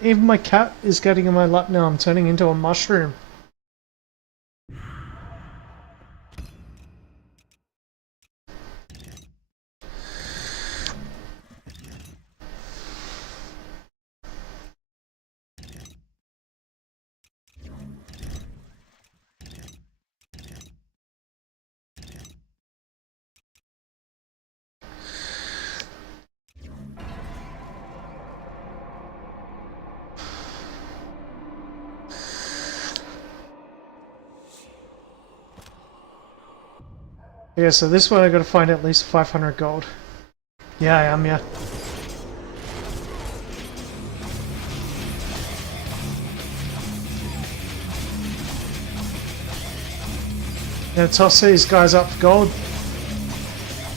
Even my cat is getting in my lap now. I'm turning into a mushroom. Yeah, so this one I gotta find at least 500 gold. Yeah, I am, yeah. Yeah, toss these guys up for gold.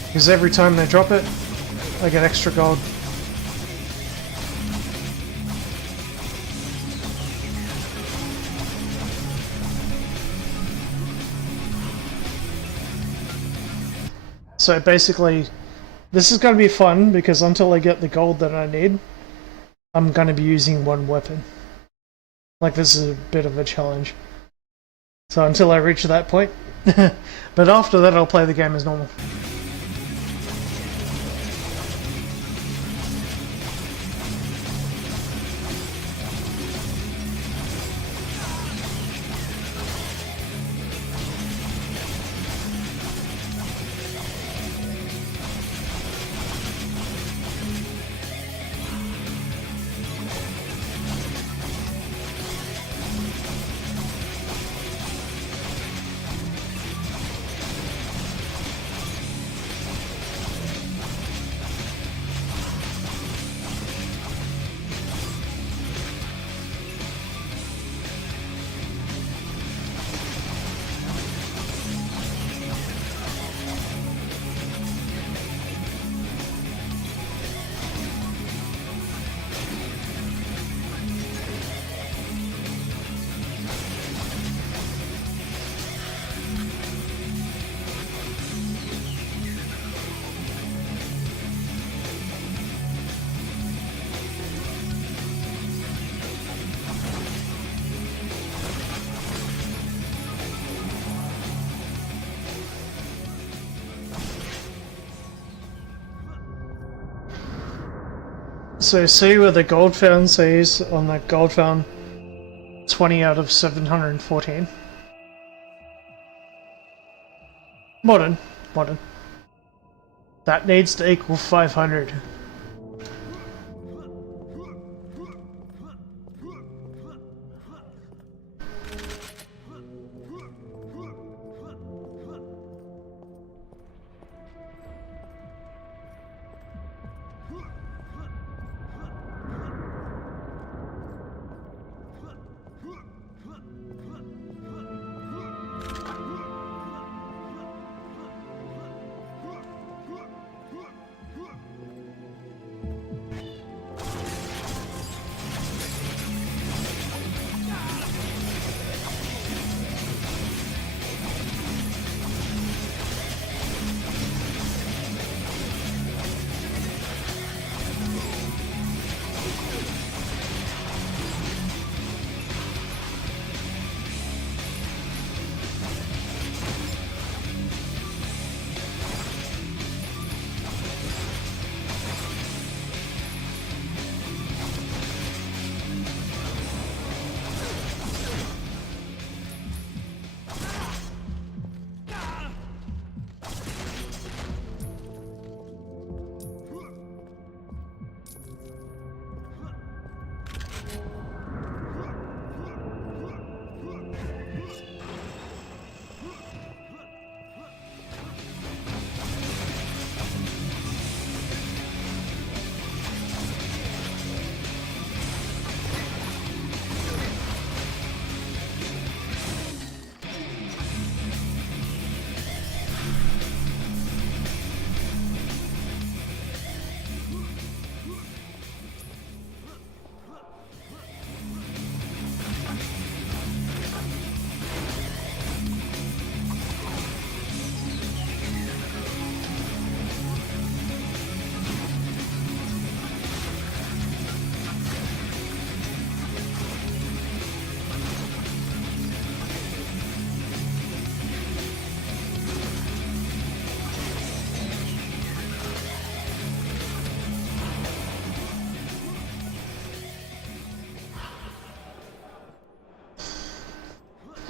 Because every time they drop it, I get extra gold. So basically, this is going to be fun because until I get the gold that I need, I'm going to be using one weapon. Like this is a bit of a challenge. So until I reach that point. But after that I'll play the game as normal. So see where the gold found says on that gold found 20 out of 714. Modern. That needs to equal 500.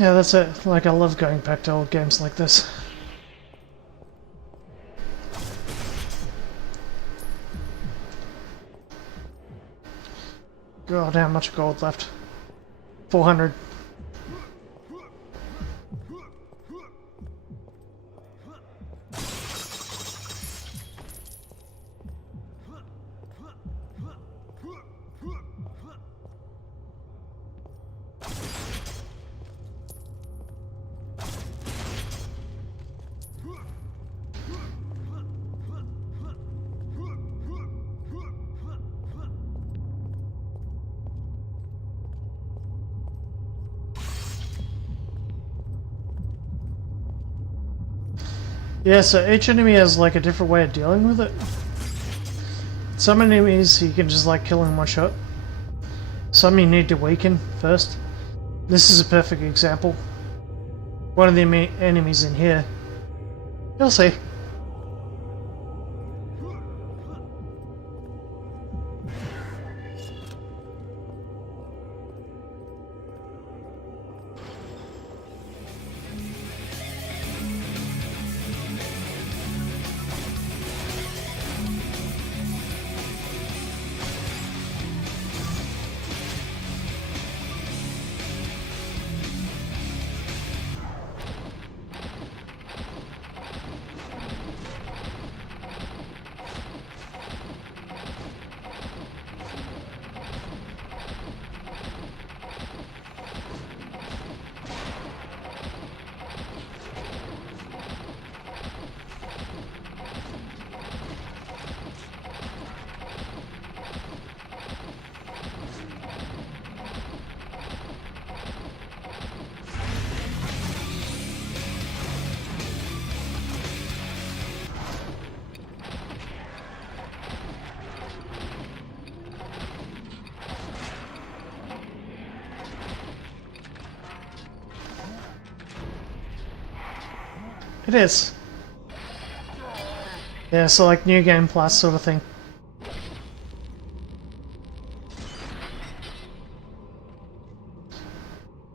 Yeah, that's it. Like, I love going back to old games like this. God, how much gold left? 400. Yeah, so each enemy has like a different way of dealing with it. Some enemies you can just like kill in one shot. Some you need to weaken first. This is a perfect example. One of the enemies in here. You'll see. It is. Yeah, so like New Game Plus sort of thing.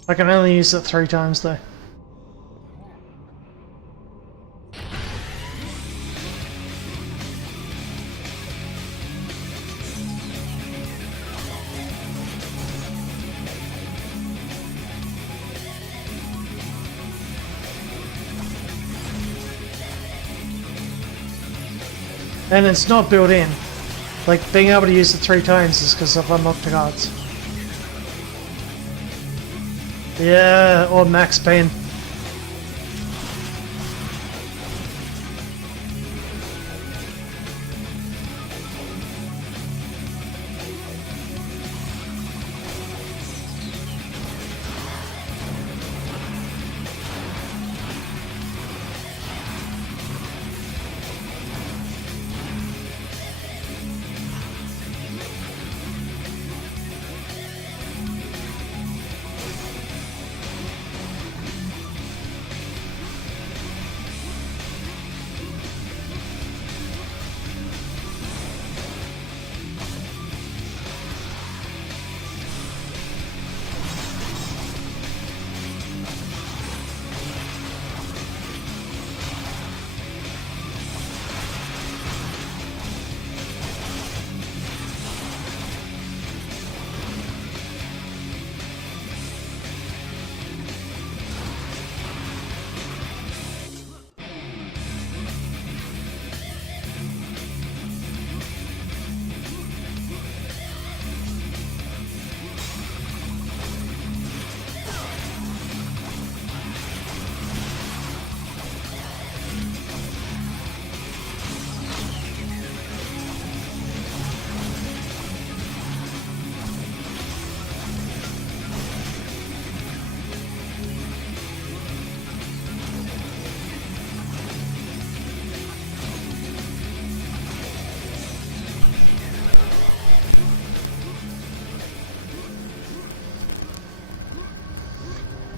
I can only use it 3 times though. And it's not built in. Like, being able to use it 3 times is because I've unlocked the cards. Yeah, or Max Payne.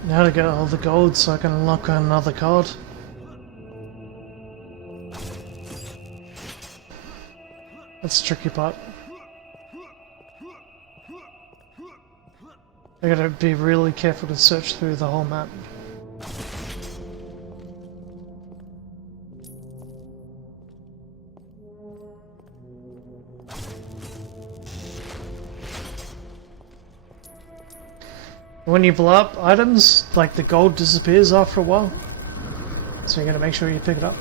Now to get all the gold so I can unlock another card. That's the tricky part. I gotta be really careful to search through the whole map. When you blow up items, like the gold disappears after a while. So you gotta make sure you pick it up.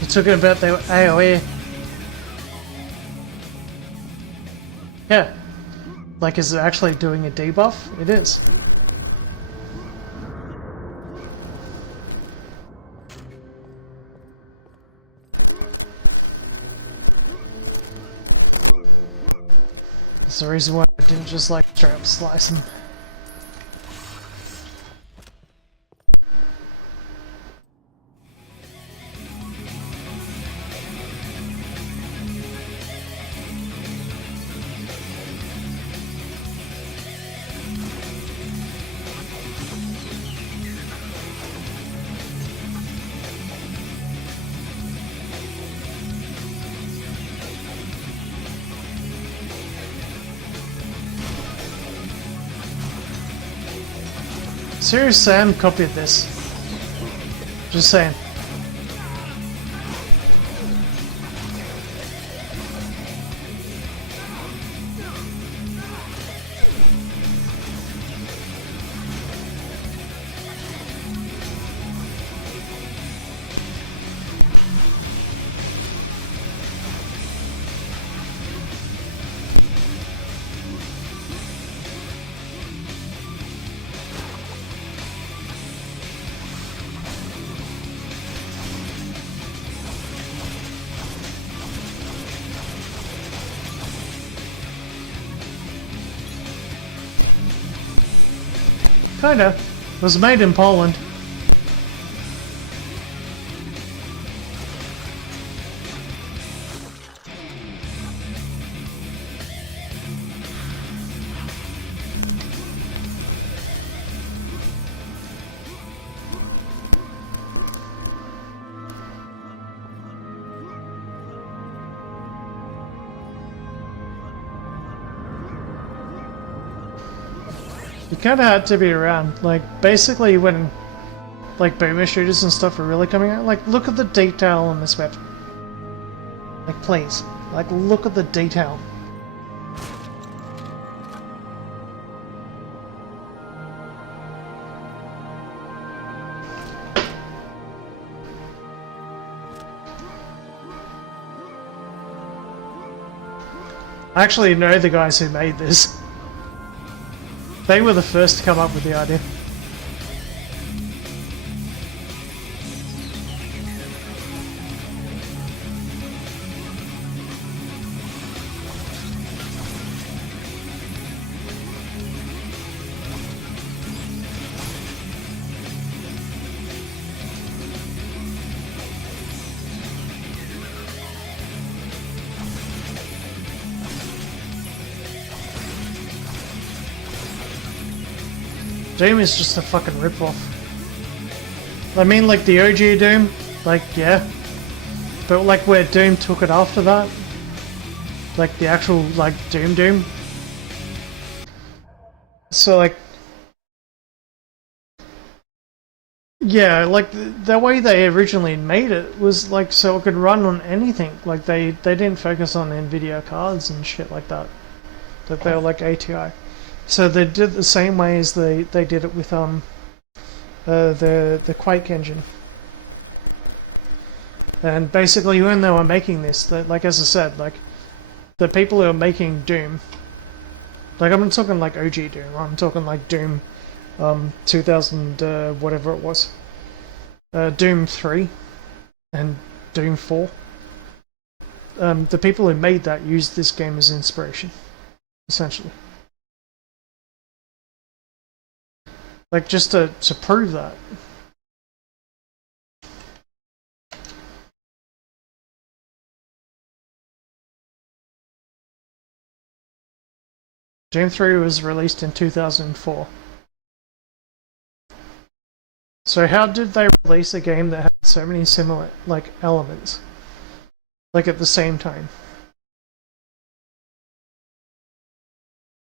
You're talking about the AoE. Yeah. Like, is it actually doing a debuff? It is. That's the reason why I didn't just like straight up slice him. Serious Sam copied this. Just saying. Kinda. It was made in Poland. You kinda had to be around. Like, basically when, like, boomer shooters and stuff are really coming out, like, look at the detail on this weapon. Like, please. Like, look at the detail. I actually know the guys who made this. They were the first to come up with the idea. Doom is just a fucking ripoff. I mean, like the OG Doom, like, yeah. But like where Doom took it after that, like the actual, like, Doom, So like, yeah, like the way they originally made it was like so it could run on anything. Like they didn't focus on NVIDIA cards and shit like that. That they were like ATI. So they did the same way as they did it with the Quake engine. And basically, when they were making this, like as I said, like the people who are making Doom, like I'm not talking like OG Doom, I'm talking like Doom, 2000 whatever it was, Doom 3 and Doom 4. The people who made that used this game as inspiration, essentially. Like just to prove that. Doom 3 was released in 2004. So how did they release a game that had so many similar like elements, like at the same time?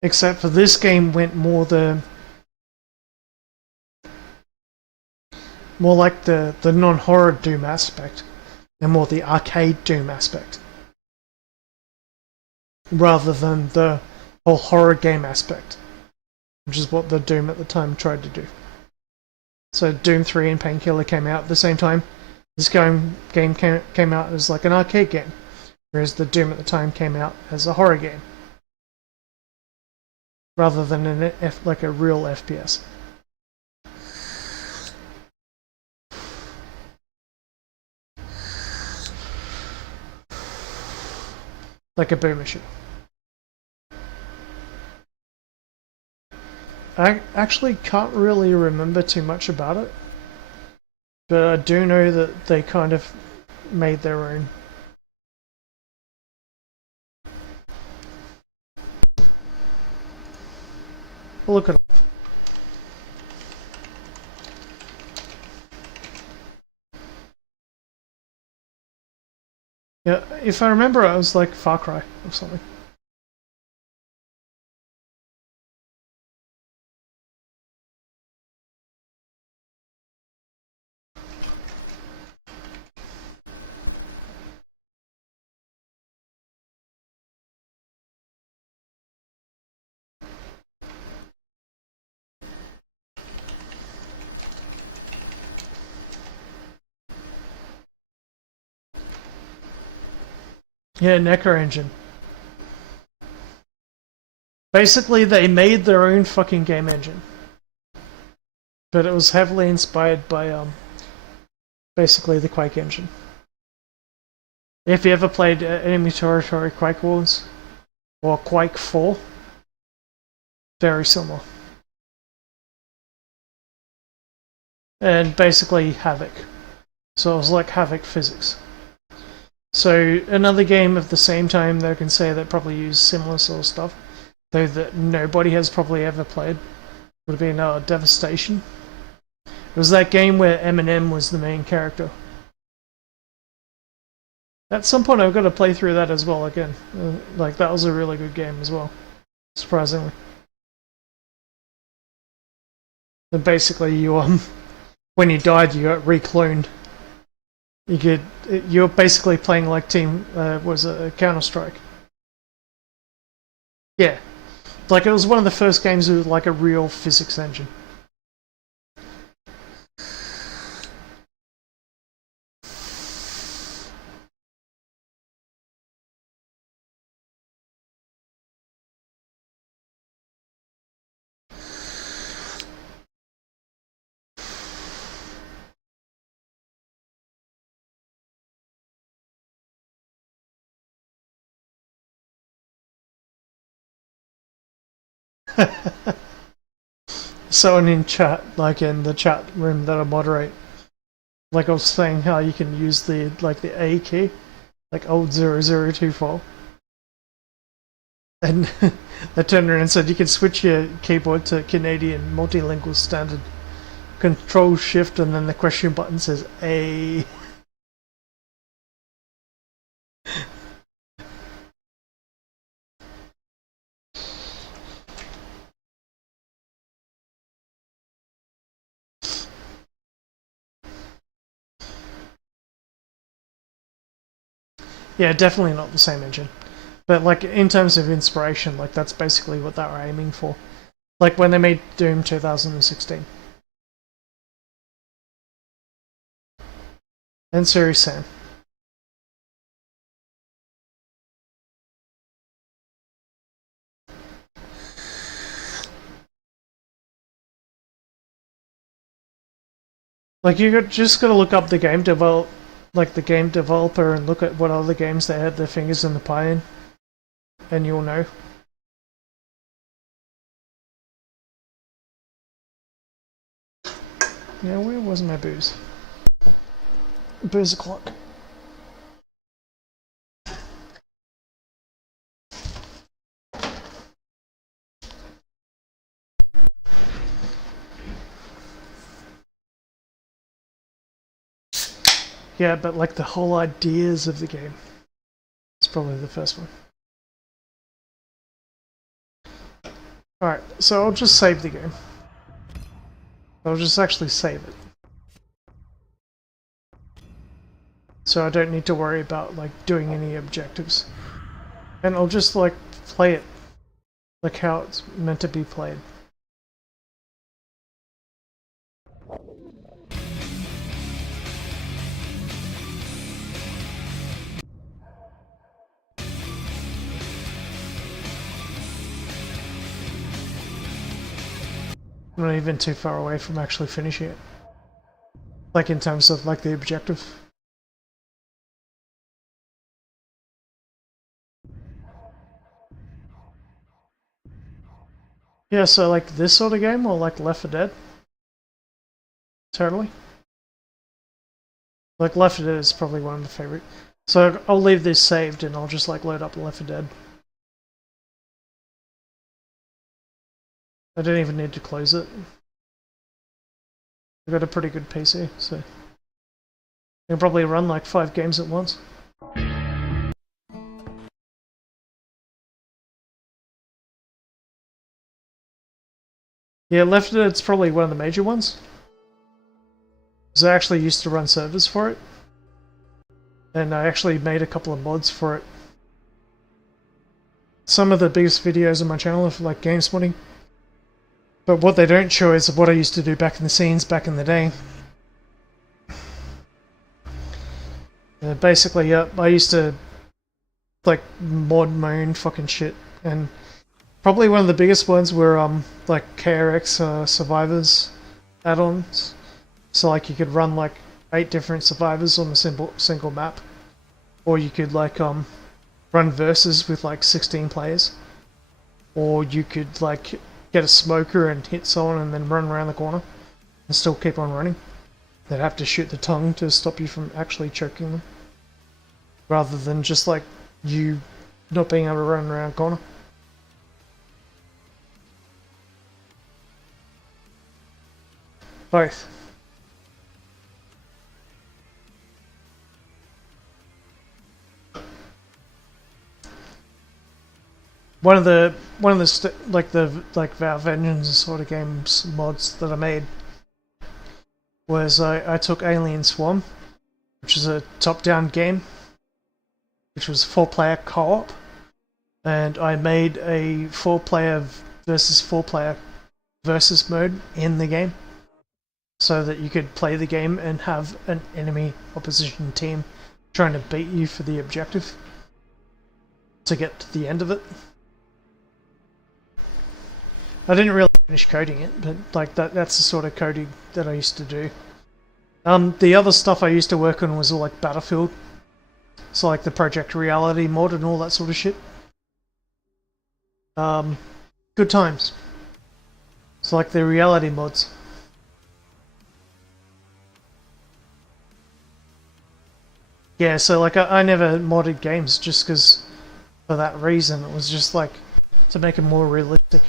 Except for this game went more like the non-horror Doom aspect, and more the arcade Doom aspect, rather than the whole horror game aspect, which is what the Doom at the time tried to do. So Doom 3 and Painkiller came out at the same time. This game came out as like an arcade game, whereas the Doom at the time came out as a horror game, rather than like a real FPS. Like a boom machine. I actually can't really remember too much about it, but I do know that they kind of made their own. We'll look it up. Yeah, if I remember, it was like Far Cry or something. Yeah, Necker Engine. Basically, they made their own fucking game engine, but it was heavily inspired by basically the Quake engine. If you ever played Enemy Territory Quake Wars or Quake 4, very similar. And basically Havoc. So it was like Havoc physics. So another game of the same time that I can say that probably used similar sort of stuff, though that nobody has probably ever played, would have been Devastation. It was that game where Eminem was the main character. At some point I've got to play through that as well again. Like that was a really good game as well, surprisingly. And basically you when you died you got recloned. You're basically playing like Team was a Counter Strike. Yeah, like it was one of the first games with like a real physics engine. Someone in chat, like in the chat room that I moderate, like I was saying how you can use the A key, like old 0024. And they turned around and said you can switch your keyboard to Canadian multilingual standard. Control Shift and then the question button says A. Yeah, definitely not the same engine. But like in terms of inspiration, like that's basically what they were aiming for. Like when they made Doom 2016. And Serious Sam. Like just gotta look up the game developer and look at what other games they had their fingers in the pie in, and you'll know. Yeah, where was my booze? Booze o'clock. Yeah, but like the whole ideas of the game. It's probably the first one. Alright, so I'll just save the game. I'll just actually save it. So I don't need to worry about like doing any objectives. And I'll just like play it like how it's meant to be played. I'm not even too far away from actually finishing it. Like in terms of like the objective. Yeah, so like this sort of game or like Left 4 Dead? Totally. Like Left 4 Dead is probably one of my favorite. So I'll leave this saved and I'll just like load up Left 4 Dead. I don't even need to close it. I've got a pretty good PC, so I can probably run like 5 games at once. Yeah, Left 4 Dead's probably one of the major ones. Because I actually used to run servers for it. And I actually made a couple of mods for it. Some of the biggest videos on my channel are for like game modding. But what they don't show is what I used to do back in the scenes back in the day. Basically, I used to like mod my own fucking shit, and probably one of the biggest ones were like KRX Survivors add-ons. So like you could run like 8 different survivors on a single map, or you could like run versus with like 16 players, or you could like get a smoker and hit someone and then run around the corner and still keep on running. They'd have to shoot the tongue to stop you from actually choking them, rather than just like you not being able to run around the corner. Both. One of the Valve Engines sort of games mods that I made was I took Alien Swarm, which is a top-down game, which was 4-player co-op, and I made a 4-player versus 4-player versus mode in the game, so that you could play the game and have an enemy opposition team trying to beat you for the objective to get to the end of it. I didn't really finish coding it, but like that's the sort of coding that I used to do. The other stuff I used to work on was all like Battlefield. So like the Project Reality mod and all that sort of shit. Good times. So like the reality mods. Yeah, so like I never modded games just because for that reason. It was just like to make it more realistic.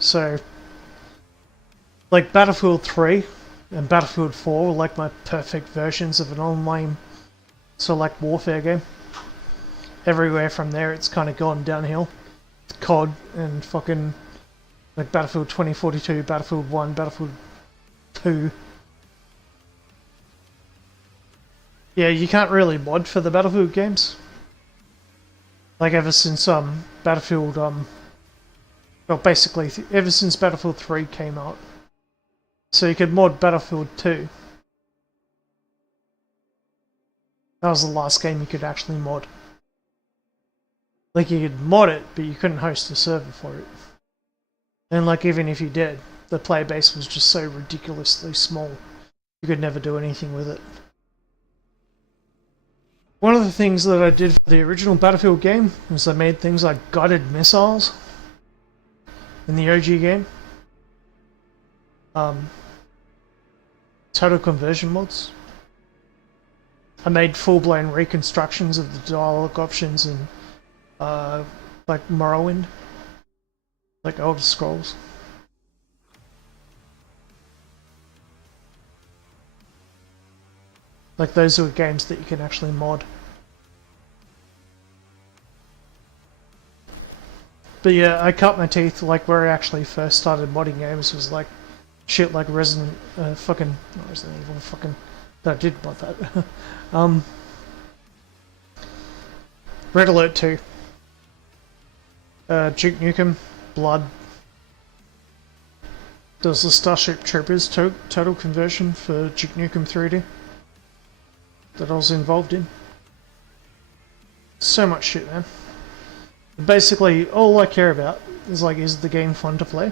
So, like Battlefield 3 and Battlefield 4 were like my perfect versions of an online sort of like warfare game. Everywhere from there it's kind of gone downhill. COD and fucking like Battlefield 2042, Battlefield 1, Battlefield 2. Yeah, you can't really mod for the Battlefield games. Like ever since Battlefield well basically ever since Battlefield 3 came out. So you could mod Battlefield 2. That was the last game you could actually mod. Like you could mod it, but you couldn't host a server for it. And like even if you did, the player base was just so ridiculously small, you could never do anything with it. One of the things that I did for the original Battlefield game was I made things like guided missiles in the OG game. Total conversion mods. I made full-blown reconstructions of the dialogue options in like Morrowind, like Elder Scrolls. Like those are games that you can actually mod. But yeah, I cut my teeth like where I actually first started modding games was like shit like Resident fucking not Resident Evil fucking that I did mod that. Red Alert 2. Duke Nukem, Blood. There's the Starship Troopers total conversion for Duke Nukem 3D that I was involved in. So much shit, man. Basically, all I care about is like, is the game fun to play?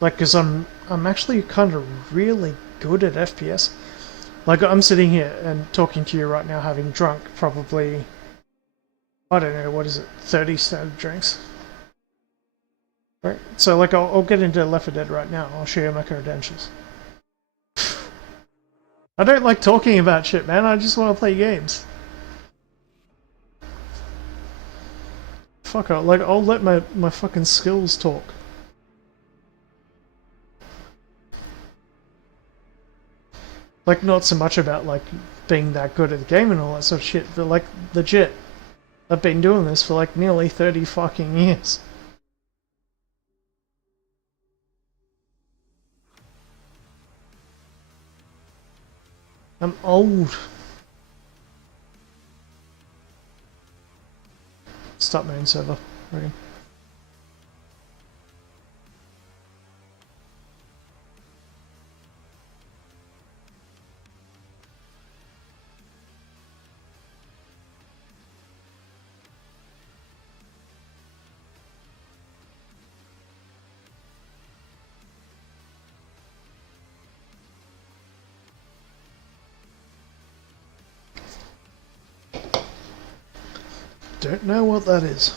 Like, cause I'm actually kind of really good at FPS. Like, I'm sitting here and talking to you right now, having drunk probably, I don't know, what is it, 30 standard drinks. Right? So like, I'll get into Left 4 Dead right now. I'll show you my credentials. I don't like talking about shit, man. I just want to play games. Fuck it, like, I'll let my fucking skills talk. Like, not so much about, like, being that good at the game and all that sort of shit, but, like, legit. I've been doing this for, like, nearly 30 fucking years. I'm old. Start my own server, I reckon. Don't know what that is.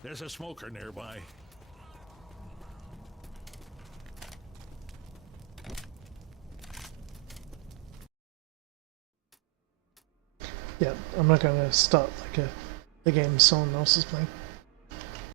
There's a smoker nearby. Yeah, I'm not gonna start like the game someone else is playing.